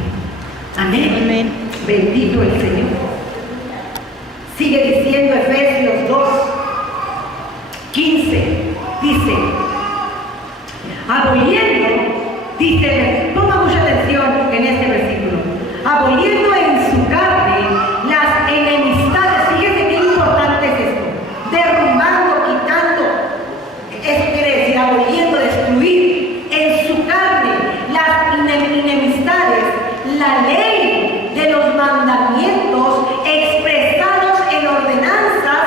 Amén. Amén. Bendito el Señor. Sigue diciendo Efesios 2:15. Dice, aboliendo, dice, ponga mucha atención en este versículo, aboliendo en su carne las enemistades. Fíjense qué importante es esto. Derrumbando, quitando, eso quiere decir aboliendo, destruir en su carne las enemistades, la ley de los mandamientos expresados en ordenanzas,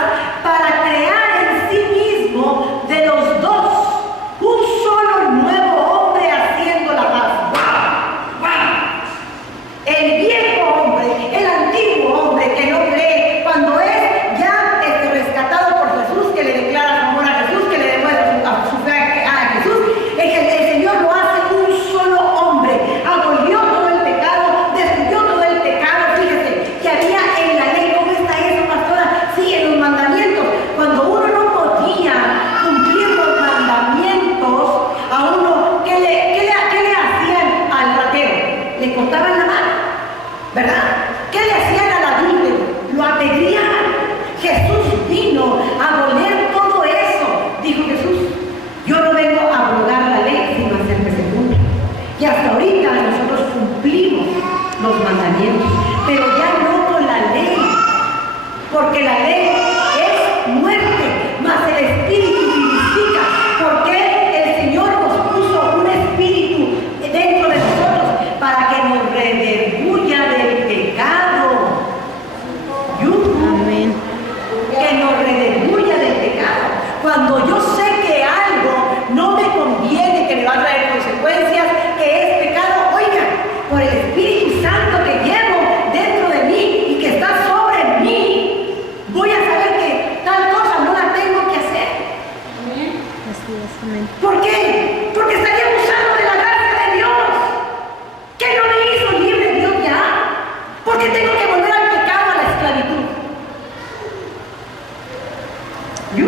Yo.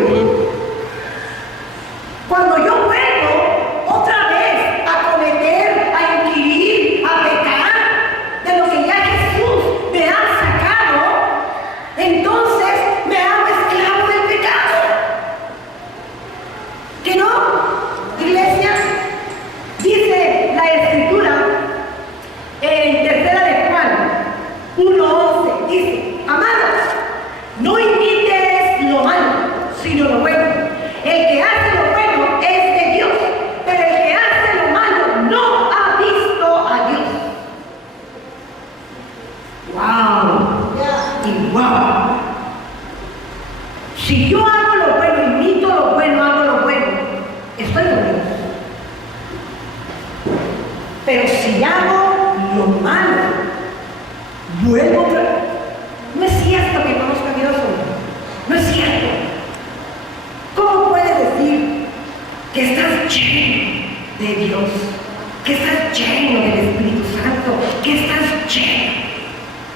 Cuando yo vuelvo otra vez a cometer, a inquirir, a pecar de lo que ya Jesús me ha sacado, entonces me hago esclavo del pecado. ¿Que no, iglesia? Dice la Escritura en Tercera de Juan 1:11, dice: amados, no imites lo malo, sino lo bueno. El que hace lo bueno es de Dios, pero el que hace lo malo no ha visto a Dios. ¡Wow! Y wow. Si yo hago lo bueno, imito lo bueno, hago lo bueno, estoy con Dios. Pero si hago lo malo, vuelvo otra vez. No es cierto que conozca a Dios, no es cierto. ¿Cómo puedes decir que estás lleno de Dios, que estás lleno del Espíritu Santo, que estás lleno,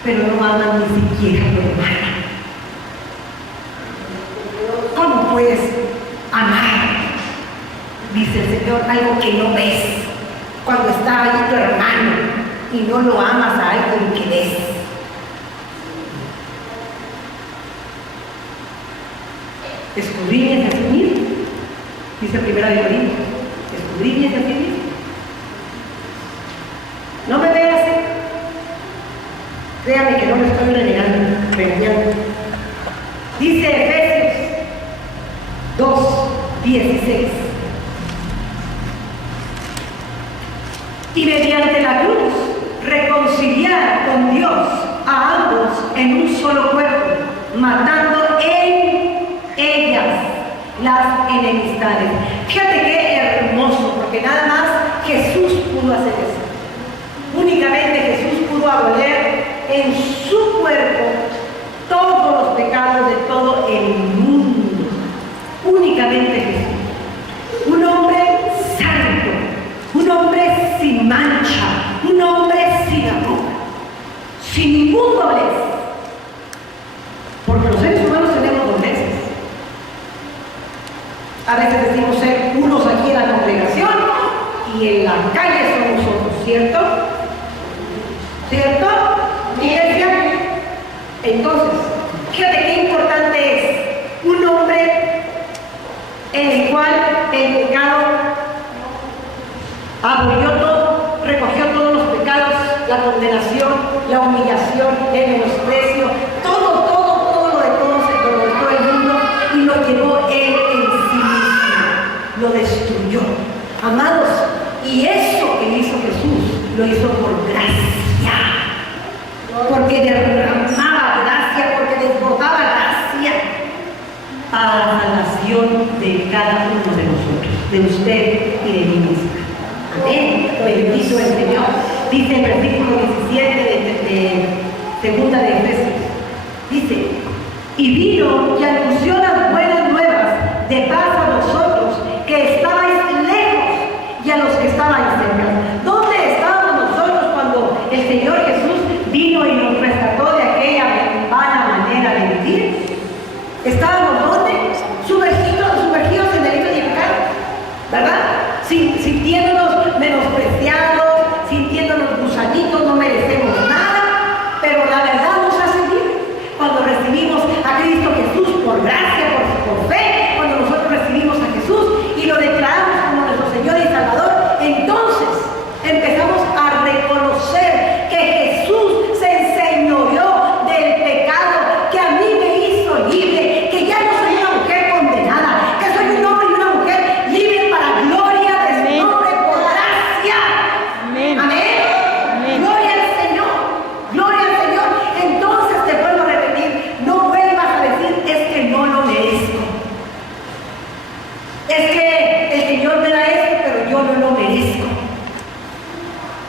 pero no amas ni siquiera lo malo? ¿Cómo puedes amar, dice el Señor, algo que no ves, cuando está ahí tu hermano y no lo amas a alguien que ves? Escudriñes a sí mismo, dice Primera de Corintios. Escudriñes a sí mismo. No me veas, créame que no me estoy renegando, renegando. Dice Efesios 2:16. Y mediante la cruz reconciliar con Dios a ambos en un solo cuerpo, matando en ellas las enemistades. Fíjate qué hermoso, porque nada más Jesús pudo hacer eso. Únicamente Jesús pudo abolir en su cuerpo todos los pecados de todo el mundo. Únicamente Jesús. Un hombre santo, un hombre sin mancha, un hombre sin arruga, sin ningún doblez. Porque los seres humanos tenemos dobleces. A veces decimos ser unos aquí en la congregación y en la calle somos otros, ¿cierto? ¿Cierto? Iglesia. Entonces, fíjate qué importante es un hombre en el cual el pecado abolió todo, recogió todos los pecados, la condenación, la humillación, el menosprecio, todo lo de todo el mundo, y lo llevó él en sí mismo, lo destruyó. Amados, y eso que hizo Jesús, lo hizo por gracia, porque derramaba gracia, porque desbordaba gracia a la salvación de cada uno de nosotros, de usted y de mí misma. Amén. Bendito el Señor. Dice el versículo 17 de segunda de Efesios. Dice: y vino y anunció las buenas nuevas de paz a vosotros que estabais lejos y a los que estabais cerca. ¿Dónde estábamos nosotros cuando el Señor Jesús vino y nos rescató de aquella vana manera de vivir? ¿Estábamos dónde? Sumergidos en delitos y pecado, ¿verdad? Sintiéndonos menospreciados, sintiéndonos gusanitos, no merecemos nada, pero la verdad nos hace libres cuando recibimos a Cristo Jesús por gracia, por fe. Cuando nosotros recibimos a Jesús y lo declaramos como nuestro Señor y Salvador, entonces empezamos a reconocer que Jesús se enseñoreó del pecado, que a mí me hizo libre, que ya no soy una mujer condenada, que soy un hombre y una mujer libre para gloria de su nombre por gracia. Amén. Amén. Gloria al Señor. Gloria al Señor. Entonces te vuelvo a repetir, no vuelvas a decir: es que no lo merezco. Es que el Señor me da esto, pero yo no lo merezco.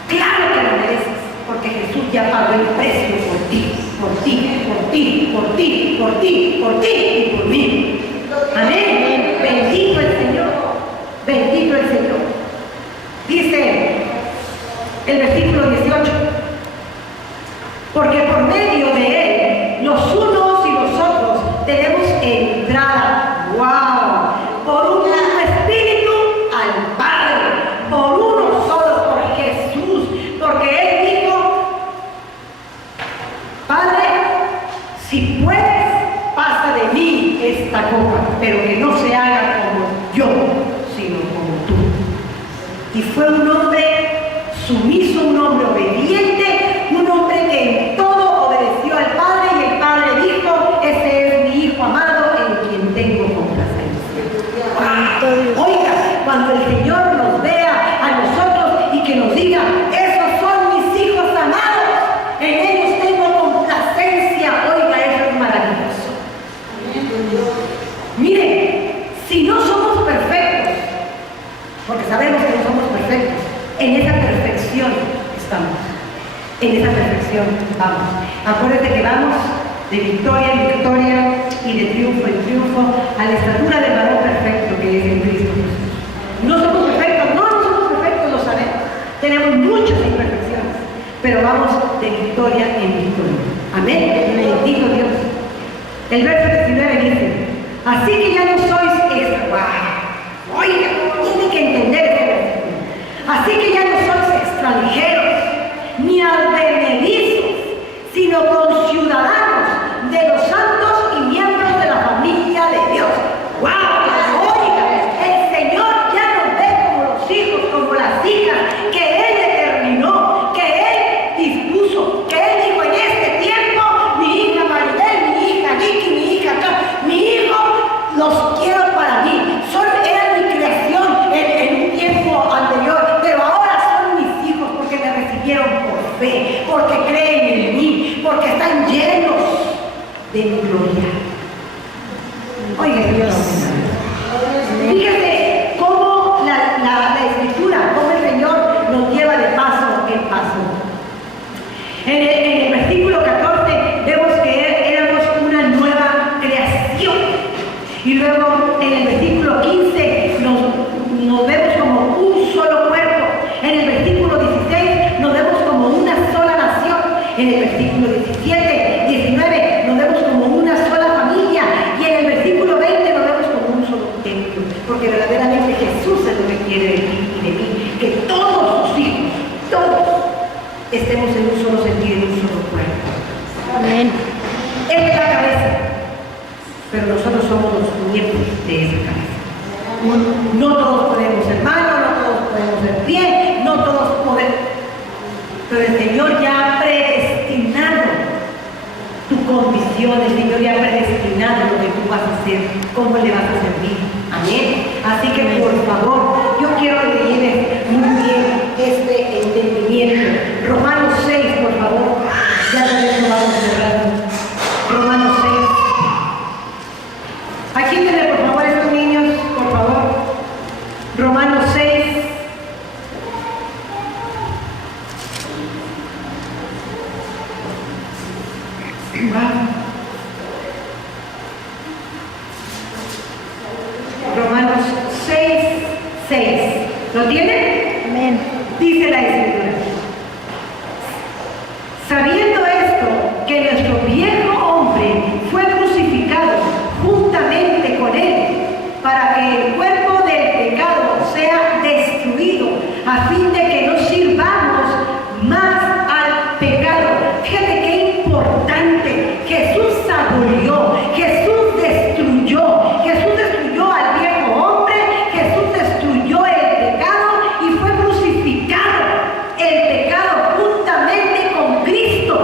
Claro que lo mereces, porque Jesús ya pagó el precio por ti, por ti, por ti, por ti, por ti, por ti y por mí. Amén. Bendito el Señor. Bendito el Señor. Dice el versículo 18: porque por medio de él los unos y los otros tenemos entrada. boca, pero que no se haga como yo, sino como tú. Y fue un hombre sumiso, un hombre obediente, un hombre que en todo obedeció al Padre, y el Padre dijo: ese es mi Hijo amado en quien tengo complacencia. Oiga, cuando el Señor nos vea a nosotros y que nos diga: esos son mis hijos amados, en ellos tengo complacencia. Oiga, eso es maravilloso. Miren, si no somos perfectos, porque sabemos que no somos perfectos, en esa perfección estamos. En esa perfección vamos. Acuérdense que vamos de victoria en victoria y de triunfo en triunfo a la estatura del varón perfecto que es en Cristo Jesús. No somos perfectos, no somos perfectos, lo sabemos. Tenemos muchas imperfecciones, pero vamos de victoria en victoria. Amén. Bendito Dios. El verso 19 dice: así que ya no sois oiga, tiene que entender este versículo. Así que ya no sois extranjeros ni advenedizos, sino conciudadanos de los santos y miembros de la familia de Dios. ¡Wow! Oiga, el Señor ya nos ve como los hijos, como las hijas que Él determinó, que Él dispuso, que Él dijo: en este tiempo, mi hija Maribel, mi hija Vicky, mi hija Clara, mi hijo, los quiero para mí. Eran mi creación en un tiempo anterior, pero ahora son mis hijos porque me recibieron por fe, porque creen en mí, porque están llenos de mi gloria. Oiga, Dios, fíjate cómo la Escritura, cómo el Señor nos lleva de paso en paso. En el versículo 14 vemos que éramos una nueva creación. Y luego en el versículo 15 nos vemos como un solo cuerpo. En el versículo 16 nos vemos como una sola nación. En el versículo 17, 19 nos vemos como una sola familia. Y en el versículo 20 nos vemos como un solo templo. Porque verdaderamente Jesús es lo que quiere de ti y de mí. Que todos sus hijos, todos, estemos en un solo sentido, en un solo cuerpo. Amén. Él es la cabeza, pero nosotros somos los miembros de esa cabeza. No todos podemos ser manos, no todos podemos ser pies, no todos podemos. Pero el Señor ya ha predestinado tu condición, el Señor ya ha predestinado lo que tú vas a hacer, cómo le vas a servir. Amén. Así que por favor, yo quiero que te lleves muy bien este entendimiento. Romanos 6, por favor. Ya con eso vamos cerrando. Romanos 6. Aquí tienen por favor estos niños, por favor. Romanos 6. Romanos 6, 6. ¿Lo tienen? Amén. Dice la Escritura: sabiendo esto, que nuestro viejo hombre fue crucificado juntamente con él, para que el cuerpo del pecado sea destruido, a fin de que no sirvamos más al pecado. Fíjate qué importante. Jesús abolió, Jesús destruyó al viejo hombre, Jesús destruyó el pecado y fue crucificado el pecado juntamente con Cristo,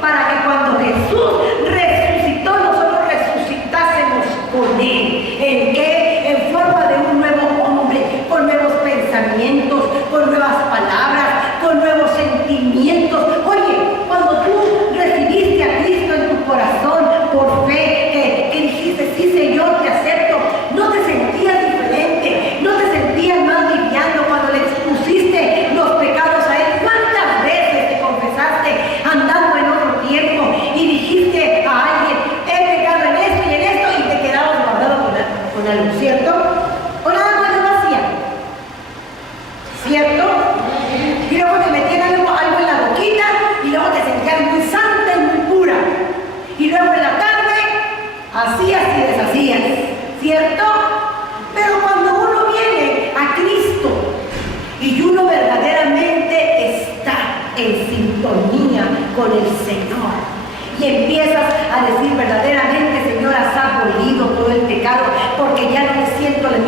para que cuando Jesús resucitó, nosotros resucitásemos con Él. ¿En qué? En forma de un nuevo hombre, con nuevos pensamientos, con nuevas palabras, con nuevos sentimientos. Oye, cuando tú recibiste a Cristo en tu corazón por fe, que dijiste: sí, Señor, te acepto, no te sentías diferente, no te sentías más liviano cuando le expusiste los pecados a Él. ¿Cuántas veces te confesaste andando en otro tiempo y dijiste a alguien: he pecado en esto y en esto, y te quedabas guardado con algo, ¿cierto? O nada más lo hacía, ¿cierto? Y luego te metían algo en la boquita y luego te sentías muy santa y muy pura. Y luego en la tarde hacías y deshacías, ¿cierto? Pero cuando uno viene a Cristo y uno verdaderamente está en sintonía con el Señor y empiezas a decir verdaderamente: Señor, has abolido todo el pecado,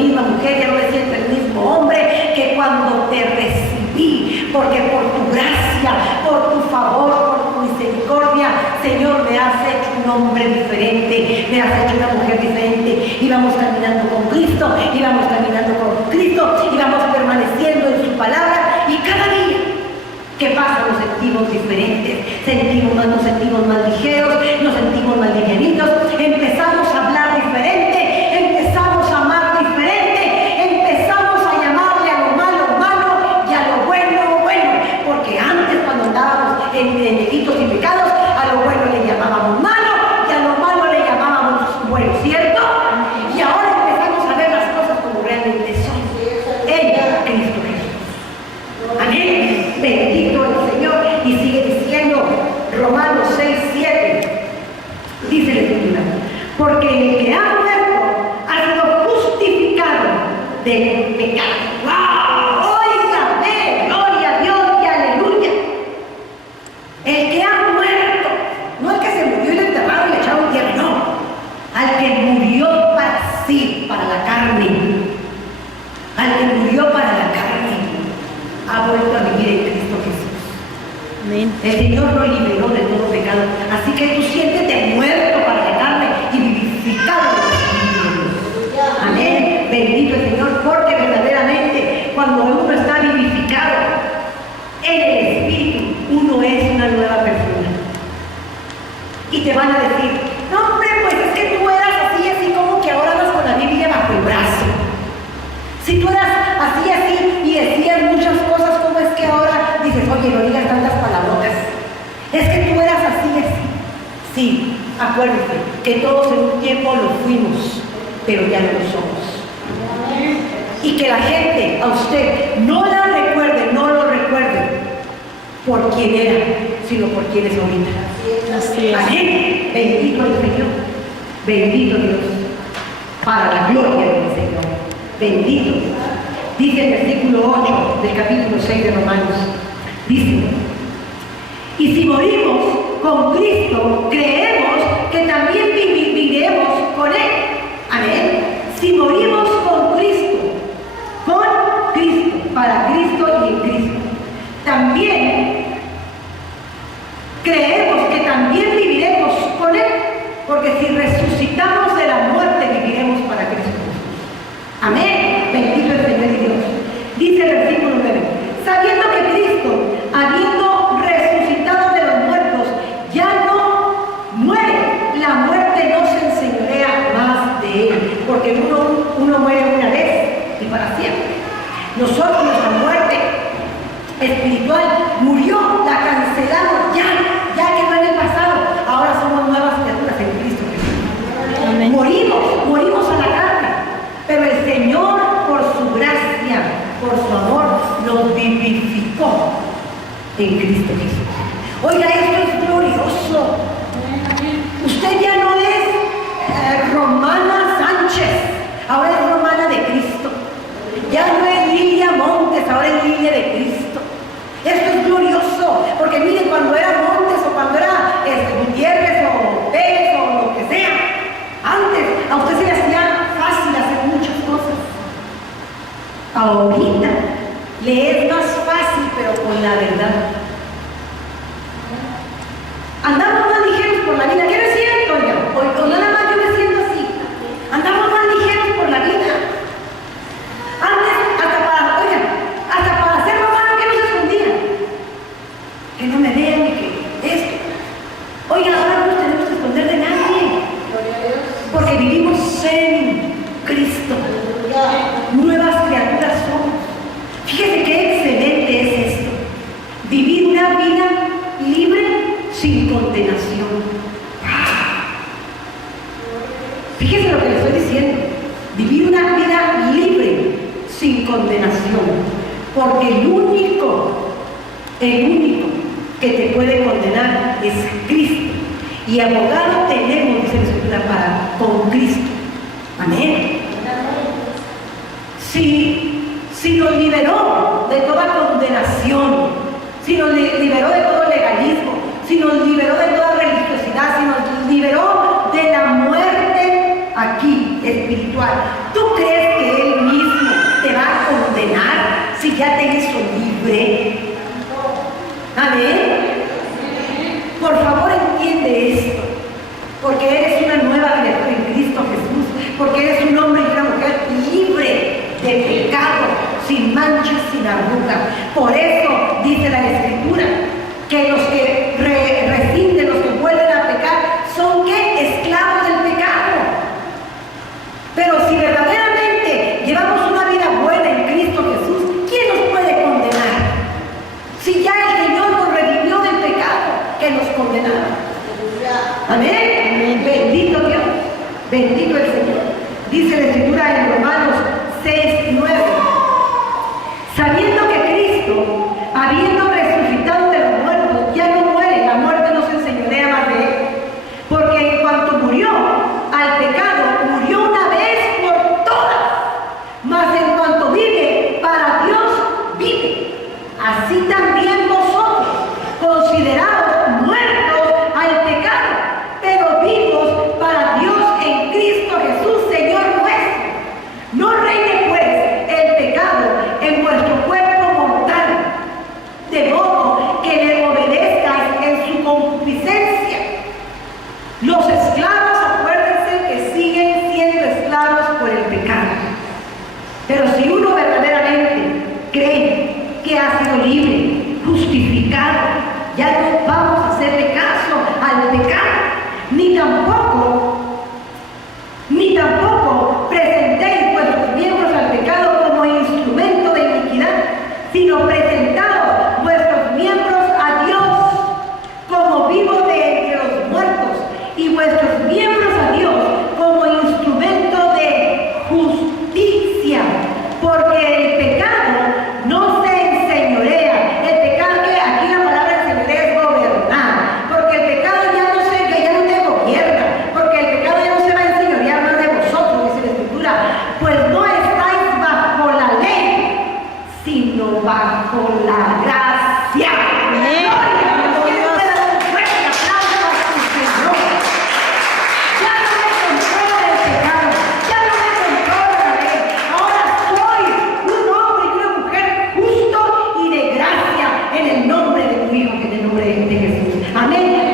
misma mujer, ya no me siento el mismo hombre que cuando te recibí, porque por tu gracia, por tu favor, por tu misericordia, Señor, me has hecho un hombre diferente, me has hecho una mujer diferente. Íbamos caminando con Cristo, íbamos caminando con Cristo, íbamos permaneciendo en su palabra, y cada día ¿qué pasa? Nos sentimos diferentes, nos sentimos más ligeros, nos sentimos más livianitos, empezamos a hablar diferente, empezamos a amar diferente, empezamos a llamarle a lo malo malo y a lo bueno bueno, porque antes cuando andábamos en delitos y pecados, a lo bueno le llamábamos malo y a lo malo le llamábamos bueno, ¿cierto? Y ahora empezamos a ver las cosas como realmente son. Ella, Cristo Jesús. Amén. Bendito el Señor. Y sigue diciendo Romanos 6:7. Dice la Escritura: porque el que ha muerto ha sido justificado del pecado. ¡Wow! ¡Óigame! ¡Gloria a Dios y aleluya! El que ha muerto, no el que se murió y le enterraron y le echaron tierra, no. Al que murió para sí, para la carne. Al que murió para la carne, ha vuelto a vivir en Cristo Jesús. Amén. El Señor lo liberó de todo pecado. Así que tú siéntete muerto para la carne y vivificado en el Espíritu de Dios. Amén. Bendito el Señor, porque verdaderamente cuando uno está vivificado en el Espíritu, uno es una nueva persona. Y te van a decir: no, hombre, pues es que tú eras así como que ahora andas con la Biblia bajo el brazo. Si tú eras así y decías muchas cosas, ¿cómo es que ahora dices, oye, no digas tantas palabrotas? Es que tú eras así. Sí, acuérdate que todos en un tiempo lo fuimos, pero ya no lo somos. Y que la gente a usted no la recuerde, no lo recuerde por quién era, sino por quién es ahorita. Así es. Amén. Bendito el Señor. Bendito Dios. Para la gloria del Señor. Bendito. Dice el versículo 8 del capítulo 6 de Romanos. Dice: y si morimos con Cristo, creemos que también viviremos con Él. Amén. Si morimos con Cristo, para Cristo y en Cristo, también creemos que también viviremos con Él, porque si resucitamos de la muerte, viviremos para Cristo. Amén. Bendito el Señor y Dios. Dice el versículo 9: sabiendo que Cristo, habiendo resucitado de los muertos, ya no muere, la muerte no se enseñorea más de Él, porque uno muere una vez y para siempre. Nosotros, nuestra muerte espiritual murió, la cancelamos, ya quedó en el pasado. Ahora somos nuevas criaturas en Cristo Jesús. Amén. Morimos a la carne, pero el Señor, por su gracia, por su amor, nos vivificó en Cristo Jesús. Oiga, esto es glorioso. Usted ya no es Romana Sánchez, ahora es Romana de Cristo. Ya no es Lilia Montes, ahora es Lilia de Cristo. Esto es glorioso, porque miren, cuando era Montes o cuando era Gutiérrez o Pérez o lo que sea, antes a usted se le hacía fácil hacer muchas cosas. Ahorita le es más fácil, pero con la verdad. Andamos más ligeros por la vida. ¿Qué no es cierto, oiga? O nada más yo me siento así. Andamos más ligeros por la vida. Antes, hasta para ser romano, ¿qué nos escondía? Que no me vean ni que esto. Oiga, ahora no nos tenemos que esconder de nadie. Porque vivimos en Cristo. Nuevas criaturas somos. Fíjese qué excelente es esto. Vivir una vida libre sin condenación. Fíjese lo que le estoy diciendo. Vivir una vida libre sin condenación. Porque el único que te puede condenar es Cristo. Y abogado tenemos, dice la Escritura, con Cristo. Amén. Si nos liberó de toda condenación, si nos liberó de todo legalismo, si nos liberó de toda religiosidad, si nos liberó de la muerte aquí espiritual, ¿tú crees que Él la bruja. Por eso dice la Escritura que los que rescinden, los que vuelven a pecar, son ¿qué? Esclavos del pecado. Pero si verdaderamente llevamos una vida buena en Cristo Jesús, ¿quién nos puede condenar? Si ya el Señor nos redimió del pecado que nos condenaba. Amén. Bendito Dios. Bendito el Señor. Dice la Escritura en Romanos 6:9. Sabiendo que Cristo, habiendo resucitado de los muertos, ya no muere, la muerte no se enseñorea más de él. Porque en cuanto murió al pecado, murió una vez por todas. Mas en cuanto vive, para Dios vive. Así también vosotros, considerados muertos al pecado, pero vivos para Dios en Cristo Jesús, Señor nuestro. No reine pues el pecado en vuestro cuerpo mortal, de modo que le obedezcáis en su concupiscencia. Los esclavos, acuérdense que siguen siendo esclavos por el pecado. Pero si uno verdaderamente cree que ha sido libre, justificado, ya no vamos a hacerle caso al pecado, ni tampoco presentéis vuestros miembros al pecado como instrumento de iniquidad, sino presentaos vuestros miembros a Dios como vivos de entre los muertos, y vuestros miembros a Dios como instrumento de justicia, porque el pecado no se enseñorea. El pecado, que aquí la palabra enseñorea es gobernar, porque el pecado ya no te gobierna, porque el pecado ya no se va a enseñorear más de vosotros, dice la Escritura, pues no estáis bajo la ley, sino bajo la gracia. Gloria a Dios. ¿Quién puede dar un fuerte aplauso a su Señor? Ya no me controla el pecado, ya no me controla la ley. Ahora soy un hombre y una mujer justo y de gracia en el nombre de tu Hijo, en el nombre de Jesús. Amén.